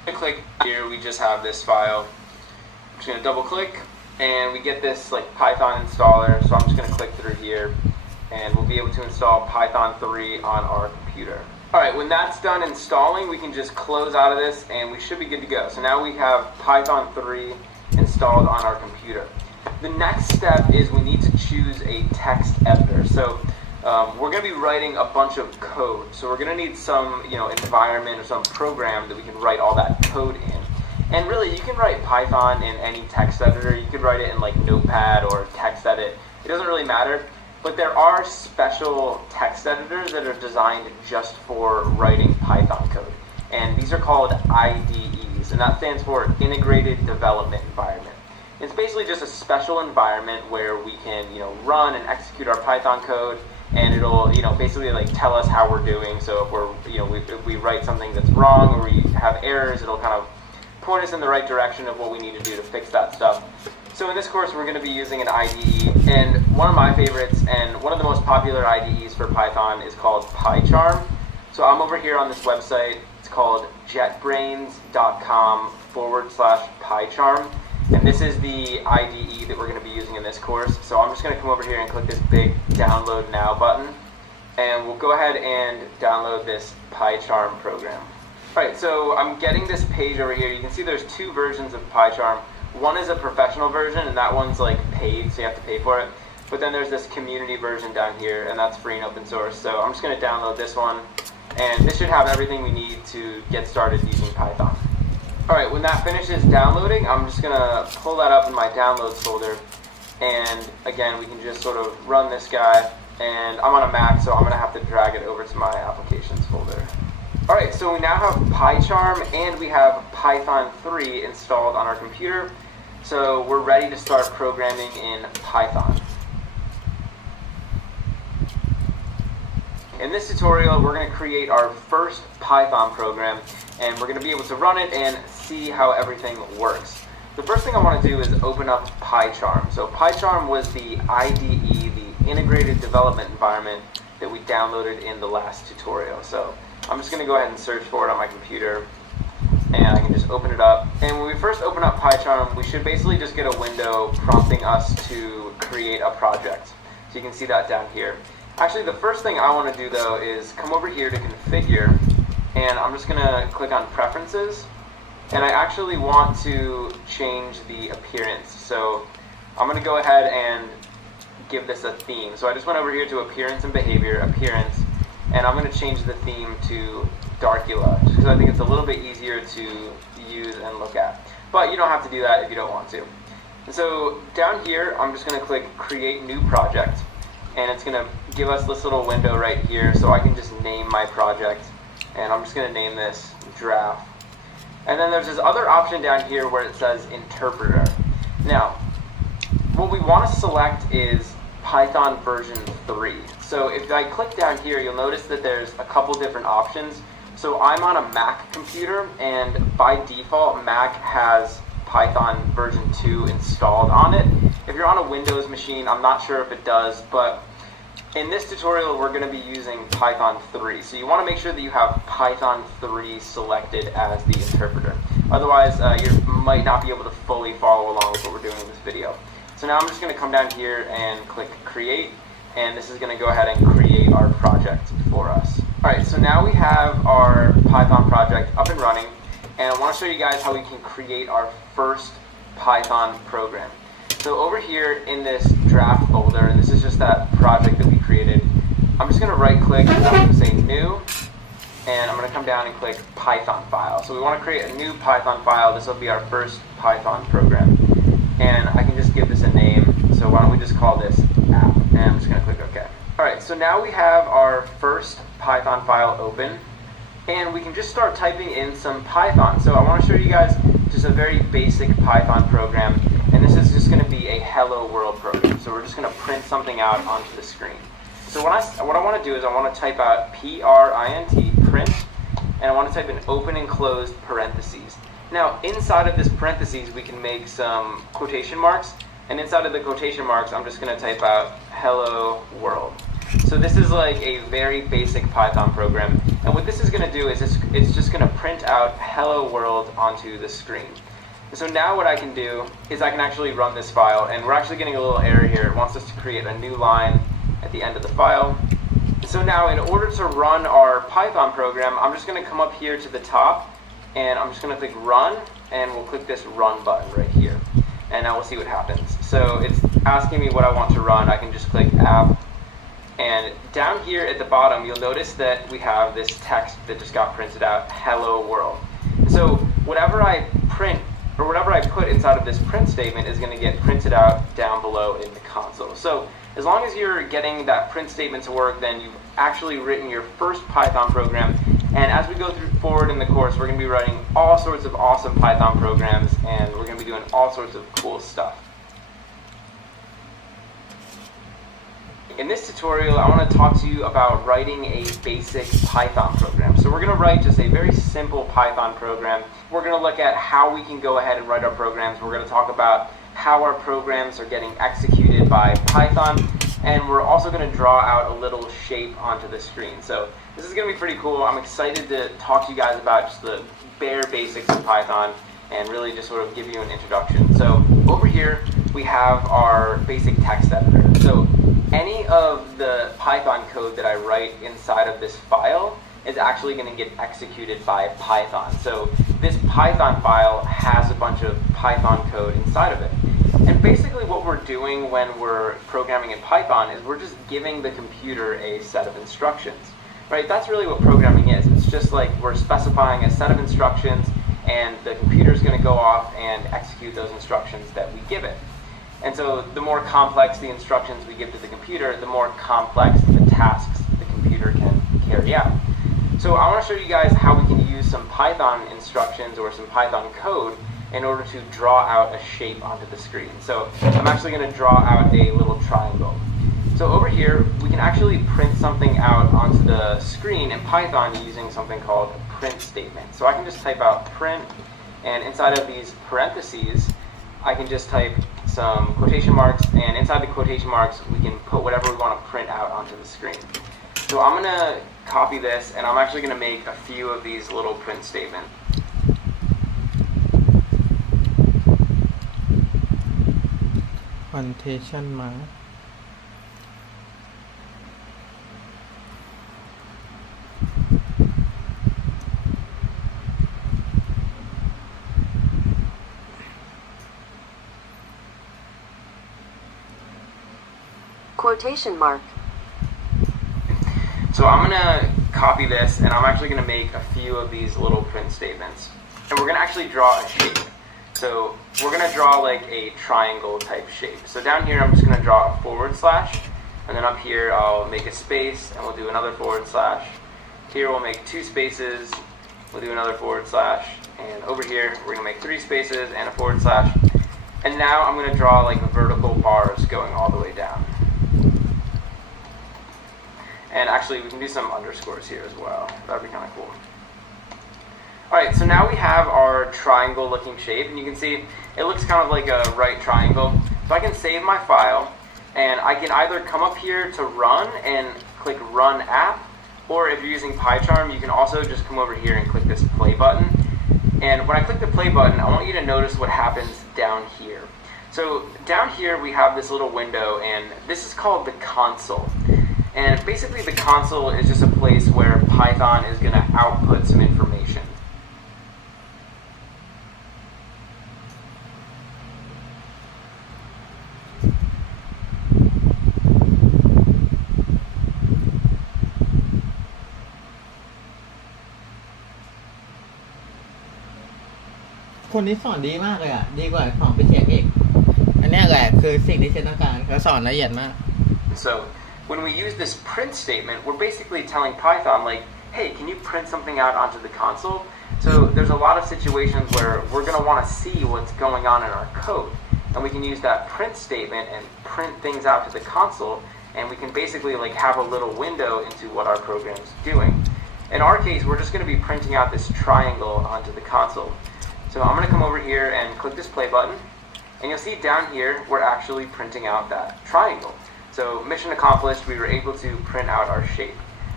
Click here, we just have this file. I'm just going to double click and we get this like Python installer. So I'm just going to click through here and we'll be able to install Python 3 on our computer. Alright, when that's done installing, we can just close out of this and we should be good to go. So now we have Python 3 installed on our computer. The next step is we need to choose a text editor. So we're going to be writing a bunch of code. So we're going to need some environment or some program that we can write all that code in. And really, you can write Python in any text editor. You could write it in like Notepad or TextEdit. It doesn't really matter. But there are special text editors that are designed just for writing Python code. And these are called IDEs, and that stands for Integrated Development Environment. It's basically just a special environment where we can run and execute our Python code, and it'll basically like tell us how we're doing. So if we're if we write something that's wrong or we have errors, it'll kind of point us in the right direction of what we need to do to fix that stuff. So in this course, we're going to be using an IDE, and one of my favorites and one of the most popular IDEs for Python is called PyCharm. So I'm over here on this website. It's called jetbrains.com/PyCharm, and this is the IDE that we're going to be using in this course. So I'm just going to come over here and click this big Download Now button, and we'll go ahead and download this PyCharm program. Alright, so I'm getting this page over here. You can see there's two versions of PyCharm. One is a professional version, and that one's like paid, so you have to pay for it. But then there's this community version down here, and that's free and open source. So I'm just going to download this one, and this should have everything we need to get started using Python. Alright, when that finishes downloading, I'm just going to pull that up in my downloads folder. And again, we can just sort of run this guy, and I'm on a Mac, so I'm going to have to drag it over to my applications folder. Alright, so we now have PyCharm and we have Python 3 installed on our computer. So we're ready to start programming in Python. In this tutorial, we're going to create our first Python program, and we're going to be able to run it and see how everything works. The first thing I want to do is open up PyCharm. So PyCharm was the IDE, the Integrated Development Environment, that we downloaded in the last tutorial. So I'm just going to go ahead and search for it on my computer, and I can just open it up. And when we first open up PyCharm, we should basically just get a window prompting us to create a project. So you can see that down here. Actually, the first thing I want to do though is come over here to configure, and I'm just going to click on preferences, and I actually want to change the appearance. So I'm going to go ahead and give this a theme. So I just went over here to appearance and behavior, appearance, and I'm going to change the theme to Darkula, just because I think it's a little bit easier to use and look at. But you don't have to do that if you don't want to. And so down here, I'm just going to click Create New Project, and it's going to give us this little window right here, so I can just name my project, and I'm just going to name this Draft. And then there's this other option down here where it says Interpreter. Now, what we want to select is Python version 3. So if I click down here, you'll notice that there's a couple different options. So I'm on a Mac computer, and by default, Mac has Python version 2 installed on it. If you're on a Windows machine, I'm not sure if it does, but in this tutorial, we're going to be using Python 3. So you want to make sure that you have Python 3 selected as the interpreter. Otherwise, you might not be able to fully follow along with what we're doing in this video. So now I'm just going to come down here and click Create, and this is going to go ahead and create our project for us. Alright, so now we have our Python project up and running, and I want to show you guys how we can create our first Python program. So over here in this draft folder, and this is just that project that we created, I'm just going to right click and I'm going to say New, and I'm going to come down and click Python file. So we want to create a new Python file. This will be our first Python program, and I can just give this a name. So why don't we just call this app, and I'm just going to click OK. Alright, so now we have our first Python file open, and we can just start typing in some Python. So I want to show you guys just a very basic Python program, and this is just going to be a hello world program. So we're just going to print something out onto the screen. So what I want to do is I want to type out print, print, and I want to type in open and closed parentheses. Now inside of this parentheses we can make some quotation marks, and inside of the quotation marks I'm just going to type out hello world. So this is like a very basic Python program, And what this is going to do is it's just going to print out hello world onto the screen. And so now what I can do is I can actually run this file, and we're actually getting a little error here. It wants us to create a new line at the end of the file. And so now in order to run our Python program, I'm just going to come up here to the top, and I'm just going to click run, and we'll click this run button right here. And now we'll see what happens. So it's asking me what I want to run. I can just click app. And down here at the bottom, you'll notice that we have this text that just got printed out, hello world. So whatever I print, or whatever I put inside of this print statement is going to get printed out down below in the console. So as long as you're getting that print statement to work, then you've actually written your first Python program. And as we go forward in the course, we're going to be writing all sorts of awesome Python programs, and we're going to be doing all sorts of cool stuff. In this tutorial, I want to talk to you about writing a basic Python program. So we're going to write just a very simple Python program. We're going to look at how we can go ahead and write our programs. We're going to talk about how our programs are getting executed by Python, and we're also going to draw out a little shape onto the screen. So this is going to be pretty cool. I'm excited to talk to you guys about just the bare basics of Python and really just sort of give you an introduction. So over here, we have our basic text editor. So any of the Python code that I write inside of this file is actually going to get executed by Python. So this Python file has a bunch of Python code inside of it. And basically what we're doing when we're programming in Python is we're just giving the computer a set of instructions. Right? That's really what programming is. It's just like we're specifying a set of instructions, and the computer is going to go off and execute those instructions that we give it. And so the more complex the instructions we give to the computer, the more complex the tasks the computer can carry out. So I want to show you guys how we can use some Python instructions or some Python code in order to draw out a shape onto the screen. So I'm actually going to draw out a little triangle. So over here, we can actually print something out onto the screen in Python using something called a print statement. So I can just type out print, and inside of these parentheses, I can just type some quotation marks, and inside the quotation marks, we can put whatever we want to print out onto the screen. So I'm going to copy this, and I'm actually going to make a few of these little print statements. Quotation mark. Quotation mark. So I'm going to copy this, and I'm actually going to make a few of these little print statements. And we're going to actually draw a shape. So we're going to draw like a triangle type shape. So down here, I'm just going to draw a forward slash, and then up here, I'll make a space, and we'll do another forward slash. Here, we'll make 2 spaces, we'll do another forward slash, and over here, we're going to make 3 spaces and a forward slash. And now I'm going to draw like vertical bars going all the way down. And actually, we can do some underscores here as well. That would be kind of cool. Alright, so now we have our triangle looking shape, and you can see it looks kind of like a right triangle. So I can save my file, and I can either come up here to run and click run app, or if you're using PyCharm, you can also just come over here and click this play button. And when I click the play button, I want you to notice what happens down here. So down here we have this little window, and this is called the console. And basically the console is just a place where Python is going to output some information.คนนี้สอนดีมากเลยอ่ะดีกว่าของพี่เช็คอีกอันนี้แหละคือสิ่งที่เช็คต้องการเขาสอนละเอียดมาก So when we use this print statement, we're basically telling Python like, hey, can you print something out onto the console? So there's a lot of situations where we're going to want to see what's going on in our code, and we can use that print statement and print things out to the console, and we can basically like have a little window into what our program is doing. In our case, we're just going to be printing out this triangle onto the console. So I'm going to come over here and click this play button, and you'll see down here we're actually printing out that triangle. So mission accomplished, we were able to print out our shape.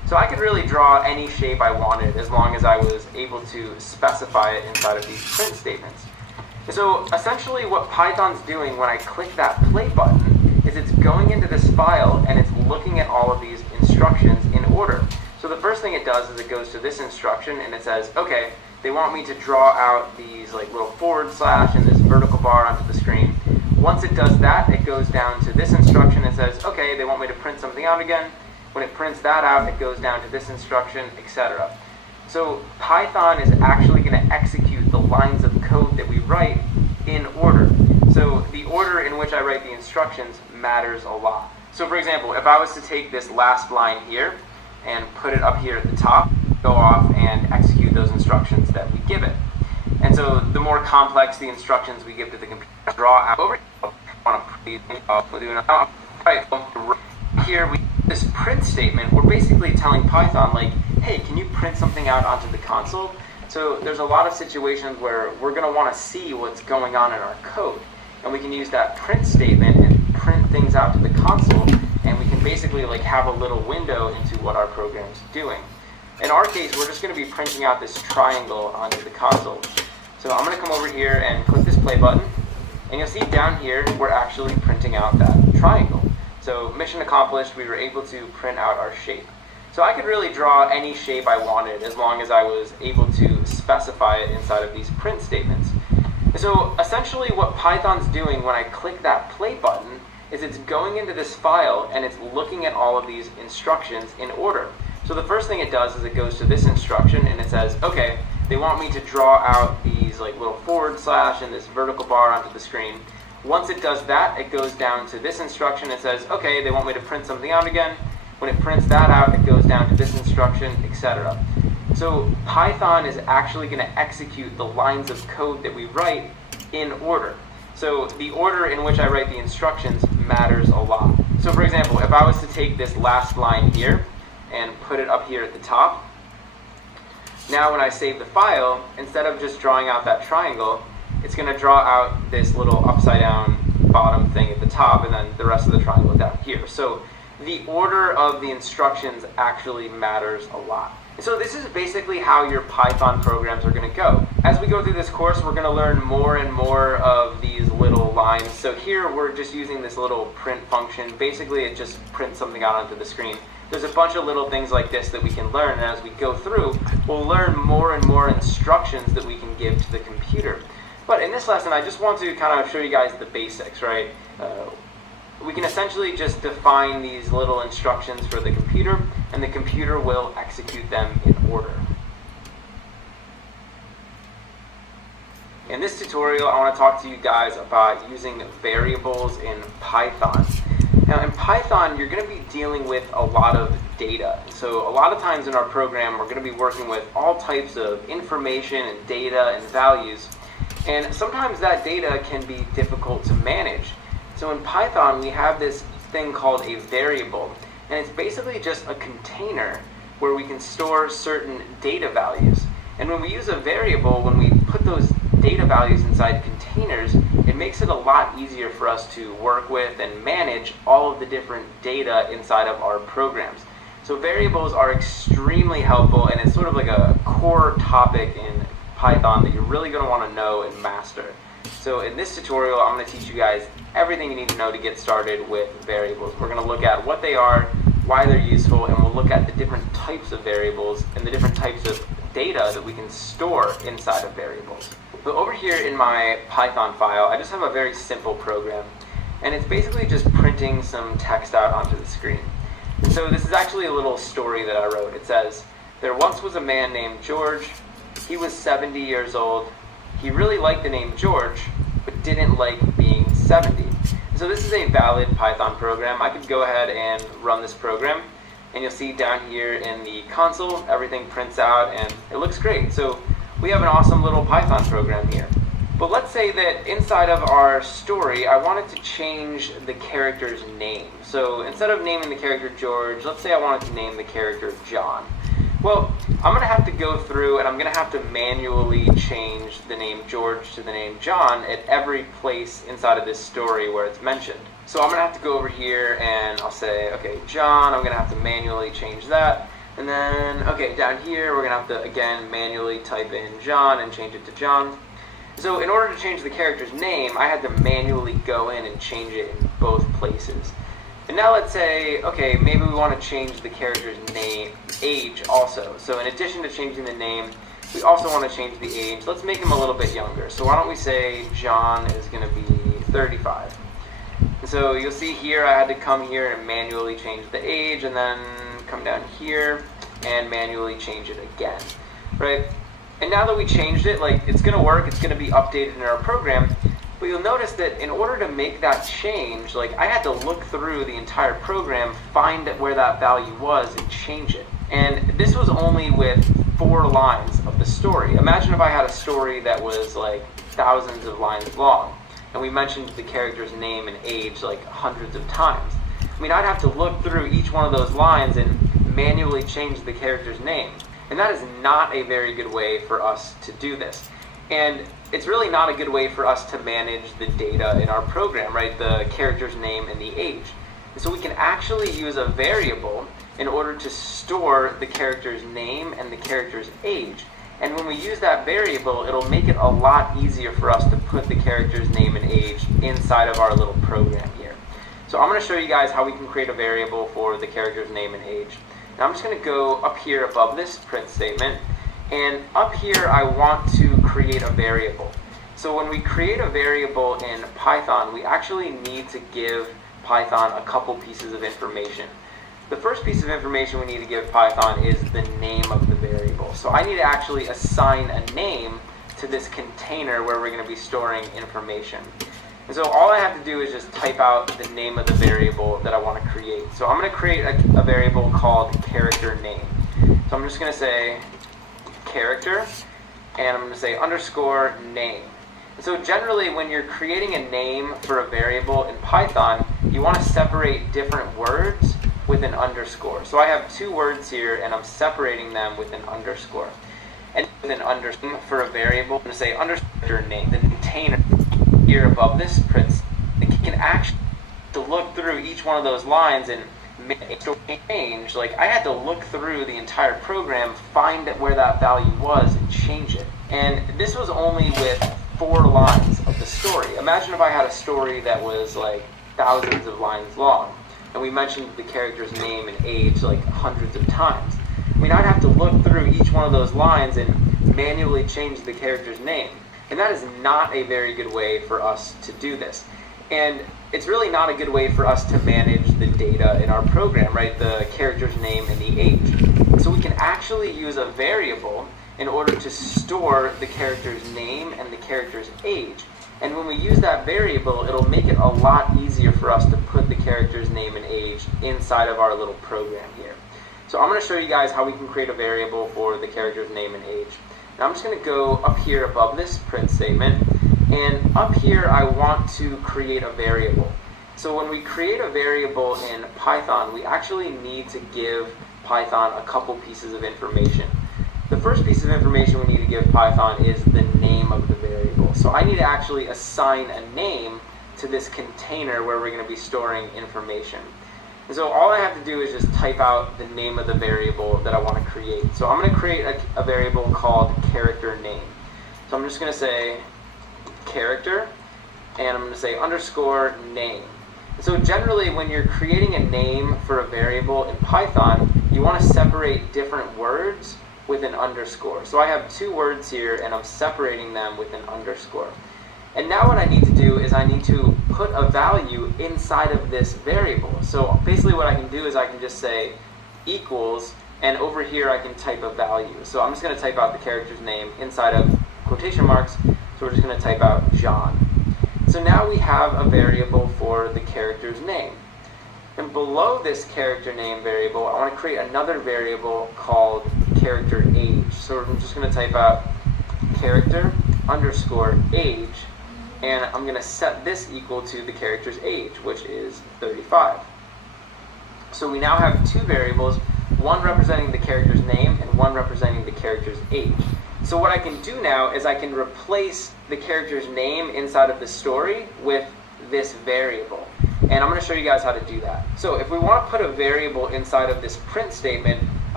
So I could really draw any shape I wanted as long as I was able to specify it inside of these print statements. So essentially what Python's doing when I click that play button is it's going into this file and it's looking at all of these instructions in order. So the first thing it does is it goes to this instruction and it says, okay, they want me to draw out these like little forward slash and this vertical bar onto the screen. Once it does that, it goes down to this instruction and says, okay, they want me to print something out again. When it prints that out, it goes down to this instruction, etc. So Python is actually going to execute the lines of code that we write in order. So the order in which I write the instructions matters a lot. So for example, if I was to take this last line here and put it up here at the top, go off and execute those instructions that we give it. And so the more complex the instructions we give to the computer, draw out over here we this print statement, we're basically telling Python like, hey, can you print something out onto the console? So there's a lot of situations where we're going to want to see what's going on in our code. And we can use that print statement and print things out to the console, and we can basically like have a little window into what our program's doing. In our case, we're just going to be printing out this triangle onto the console. So I'm going to come over here and click this play button, and you'll see down here, we're actually printing out that triangle. So mission accomplished, we were able to print out our shape. So I could really draw any shape I wanted as long as I was able to specify it inside of these print statements. So essentially what Python's doing when I click that play button is it's going into this file and it's looking at all of these instructions in order. So the first thing it does is it goes to this instruction and it says, okay, they want me to draw out these like little forward slash and this vertical bar onto the screen. Once it does that, it goes down to this instruction and says, okay, they want me to print something out again. When it prints that out, it goes down to this instruction, etc. So Python is actually going to execute the lines of code that we write in order. So the order in which I write the instructions matters a lot. So for example, if I was to take this last line here and put it up here at the top, now when I save the file, instead of just drawing out that triangle, it's going to draw out this little upside down bottom thing at the top and then the rest of the triangle down here. So the order of the instructions actually matters a lot. And so this is basically how your Python programs are going to go. As we go through this course, we're going to learn more and more of these little lines. So here we're just using this little print function. Basically it just prints something out onto the screen. There's a bunch of little things like this that we can learn, and as we go through, we'll learn more and more instructions that we can give to the computer. But in this lesson, I just want to kind of show you guys the basics, right? We can essentially just define these little instructions for the computer, and the computer will execute them in order. In this tutorial, I want to talk to you guys about using variables in Python. Now in Python, you're going to be dealing with a lot of data. So a lot of times in our program, we're going to be working with all types of information and data and values. And sometimes that data can be difficult to manage. So in Python, we have this thing called a variable. And it's basically just a container where we can store certain data values. And when we use a variable, when we put those data values inside containers, it makes it a lot easier for us to work with and manage all of the different data inside of our programs. So variables are extremely helpful, and it's sort of like a core topic in Python that you're really going to want to know and master. So in this tutorial, I'm going to teach you guys everything you need to know to get started with variables. We're going to look at what they are, why they're useful, and we'll look at the different types of variables and the different types of data that we can store inside of variables. So over here in my Python file, I just have a very simple program, and it's basically just printing some text out onto the screen. And so this is actually a little story that I wrote. It says, there once was a man named George. He was 70 years old. He really liked the name George, but didn't like being 70. So this is a valid Python program. I could go ahead and run this program, and you'll see down here in the console, everything prints out, and it looks great. So we have an awesome little Python program here. But let's say that inside of our story, I wanted to change the character's name. So instead of naming the character George, let's say I wanted to name the character John. Well, I'm going to have to go through and I'm going to have to manually change the name George to the name John at every place inside of this story where it's mentioned. So I'm going to have to go over here and I'll say, okay, John, I'm going to have to manually change that. And then, okay, down here we're going to have to, again, manually type in John and change it to John. So in order to change the character's name, I had to manually go in and change it in both places. And now let's say, okay, maybe we want to change the character's age also. So in addition to changing the name, we also want to change the age. Let's make him a little bit younger. So why don't we say John is going to be 35. And so you'll see here I had to come here and manually change the age, and then come down here and manually change it again, right? And now that we changed it, like, it's going to work, it's going to be updated in our program, but you'll notice that in order to make that change, like, I had to look through the entire program, find where that value was, and change it. And this was only with 4 lines of the story. Imagine if I had a story that was like thousands of lines long, and we mentioned the character's name and age like hundreds of times. I mean, I'd have to look through each one of those lines and manually change the character's name. And that is not a very good way for us to do this. And it's really not a good way for us to manage the data in our program, right? The character's name and the age. And so we can actually use a variable in order to store the character's name and the character's age. And when we use that variable, it'll make it a lot easier for us to put the character's name and age inside of our little program here. So I'm going to show you guys how we can create a variable for the character's name and age. Now I'm just going to go up here above this print statement, and up here I want to create a variable. So when we create a variable in Python, we actually need to give Python a couple pieces of information. The first piece of information we need to give Python is the name of the variable. So I need to actually assign a name to this container where we're going to be storing information. And so all I have to do is just type out the name of the variable that I want to create. So I'm going to create a variable called character name. So I'm just going to say character, and I'm going to say underscore name. And so generally when you're creating a name for a variable in Python, you want to separate different words with an underscore. So I have 2 words here, and I'm separating them with an underscore. And with an underscore for a variable, I'm going to say underscore name. The container here above this print, you can actually look through each one of those lines and make a change. Like, I had to look through the entire program, find where that value was, and change it. And this was only with 4 lines of the story. Imagine if I had a story that was like thousands of lines long, and we mentioned the character's name and age like hundreds of times. I mean, I'd have to look through each one of those lines and manually change the character's name. And that is not a very good way for us to do this. And it's really not a good way for us to manage the data in our program, right? The character's name and the age. So we can actually use a variable in order to store the character's name and the character's age. And when we use that variable, it'll make it a lot easier for us to put the character's name and age inside of our little program here. So I'm going to show you guys how we can create a variable for the character's name and age. Now I'm just going to go up here above this print statement, and up here I want to create a variable. So when we create a variable in Python, we actually need to give Python a couple pieces of information. The first piece of information we need to give Python is the name of the variable. So I need to actually assign a name to this container where we're going to be storing information. And so all I have to do is just type out the name of the variable that I want to create. So I'm going to create a variable called character name. So I'm just going to say character, and I'm going to say underscore name. And so generally when you're creating a name for a variable in Python, you want to separate different words with an underscore. So I have 2 words here, and I'm separating them with an underscore. And now what I need to do is I need to put a value inside of this variable. So basically what I can do is I can just say equals, and over here I can type a value. So I'm just going to type out the character's name inside of quotation marks. So we're just going to type out John. So now we have a variable for the character's name. And below this character name variable, I want to create another variable called character age. So I'm just going to type out character underscore age, and I'm going to set this equal to the character's age, which is 35. So we now have 2 variables, one representing the character's name and one representing the character's age. So what I can do now is I can replace the character's name inside of the story with this variable. And I'm going to show you guys how to do that. So if we want to put a variable inside of this print statement,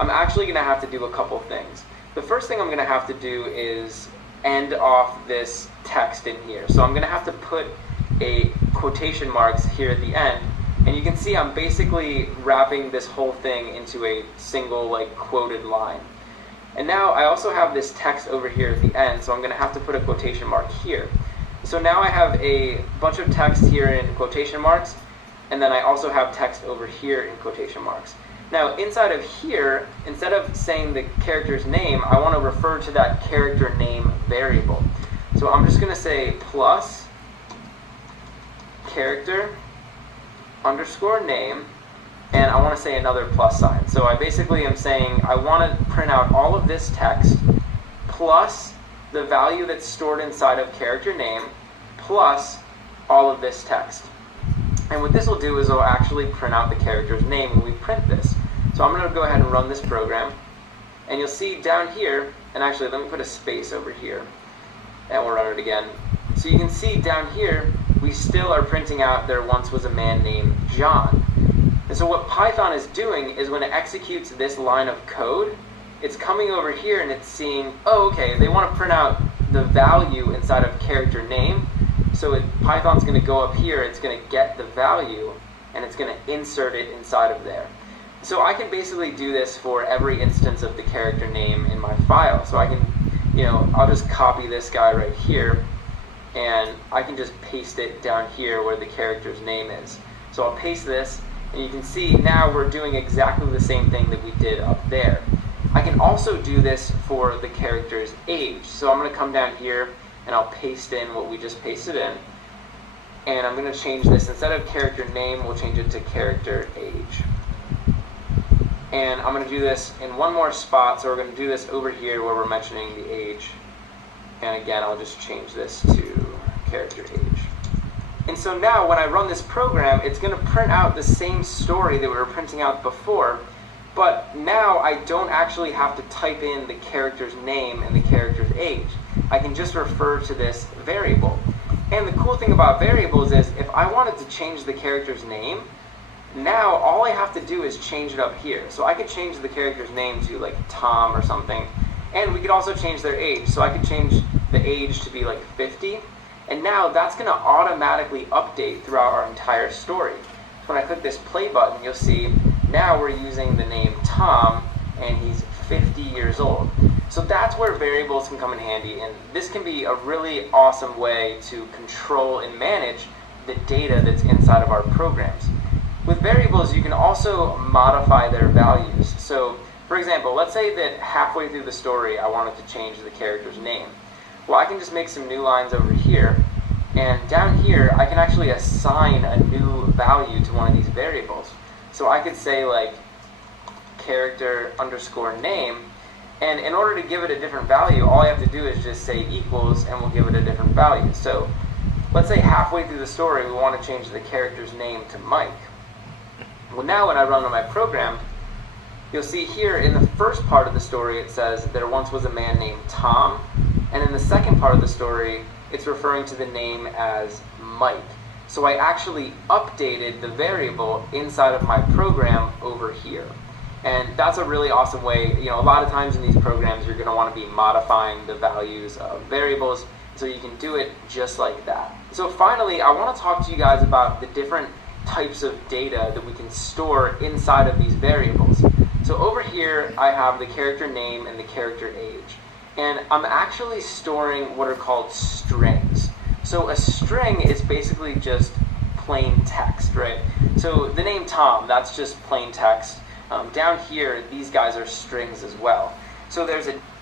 I'm actually going to have to do a couple things. The first thing I'm going to have to do is end off this text in here. So I'm going to have to put a quotation marks here at the end, and you can see I'm basically wrapping this whole thing into a single like quoted line. And now I also have this text over here at the end, so I'm going to have to put a quotation mark here. So now I have a bunch of text here in quotation marks, and then I also have text over here in quotation marks. Now inside of here, instead of saying the character's name, I want to refer to that character name variable. So I'm just going to say plus character underscore name, and I want to say another plus sign. So I basically am saying I want to print out all of this text plus the value that's stored inside of character name plus all of this text. And what this will do is it'll actually print out the character's name when we print this. So I'm going to go ahead and run this program, and you'll see down here, and actually let me put a space over here, and we'll run it again. So you can see down here, we still are printing out there once was a man named John. And so what Python is doing is when it executes this line of code, it's coming over here and it's seeing, oh, okay, they want to print out the value inside of character name. So Python's going to go up here, it's going to get the value, and it's going to insert it inside of there. So I can basically do this for every instance of the character name in my file. So I can, I'll just copy this guy right here, and I can just paste it down here where the character's name is. So I'll paste this, and you can see now we're doing exactly the same thing that we did up there. I can also do this for the character's age. So I'm going to come down here, and I'll paste in what we just pasted in. And I'm going to change this. Instead of character name, we'll change it to character age. And I'm going to do this in one more spot, so we're going to do this over here where we're mentioning the age. And again, I'll just change this to character age. And so now when I run this program, it's going to print out the same story that we were printing out before, but now I don't actually have to type in the character's name and the character's age. I can just refer to this variable. And the cool thing about variables is if I wanted to change the character's name, now all I have to do is change it up here. So I could change the character's name to like Tom or something, and we could also change their age. So I could change the age to be like 50, and now that's going to automatically update throughout our entire story. So when I click this play button, you'll see now we're using the name Tom, and he's 50 years old. So that's where variables can come in handy, and this can be a really awesome way to control and manage the data that's inside of our programs. With variables, you can also modify their values. So, for example, let's say that halfway through the story I wanted to change the character's name. Well, I can just make some new lines over here, and down here I can actually assign a new value to one of these variables. So I could say like character underscore name, and in order to give it a different value, all I have to do is just say equals, and we'll give it a different value. So let's say halfway through the story we want to change the character's name to Mike. Well, now when I run on my program, you'll see here in the first part of the story it says there once was a man named Tom, and in the second part of the story it's referring to the name as Mike. So I actually updated the variable inside of my program over here. And that's a really awesome way. A lot of times in these programs you're going to want to be modifying the values of variables, so you can do it just like that. So finally, I want to talk to you guys about the different types of data that we can store inside of these variables. So over here I have the character name and the character age, and I'm actually storing what are called strings. So a string is basically just plain text, right? So the name Tom, that's just plain text. Down here, these guys are strings as well. So there's a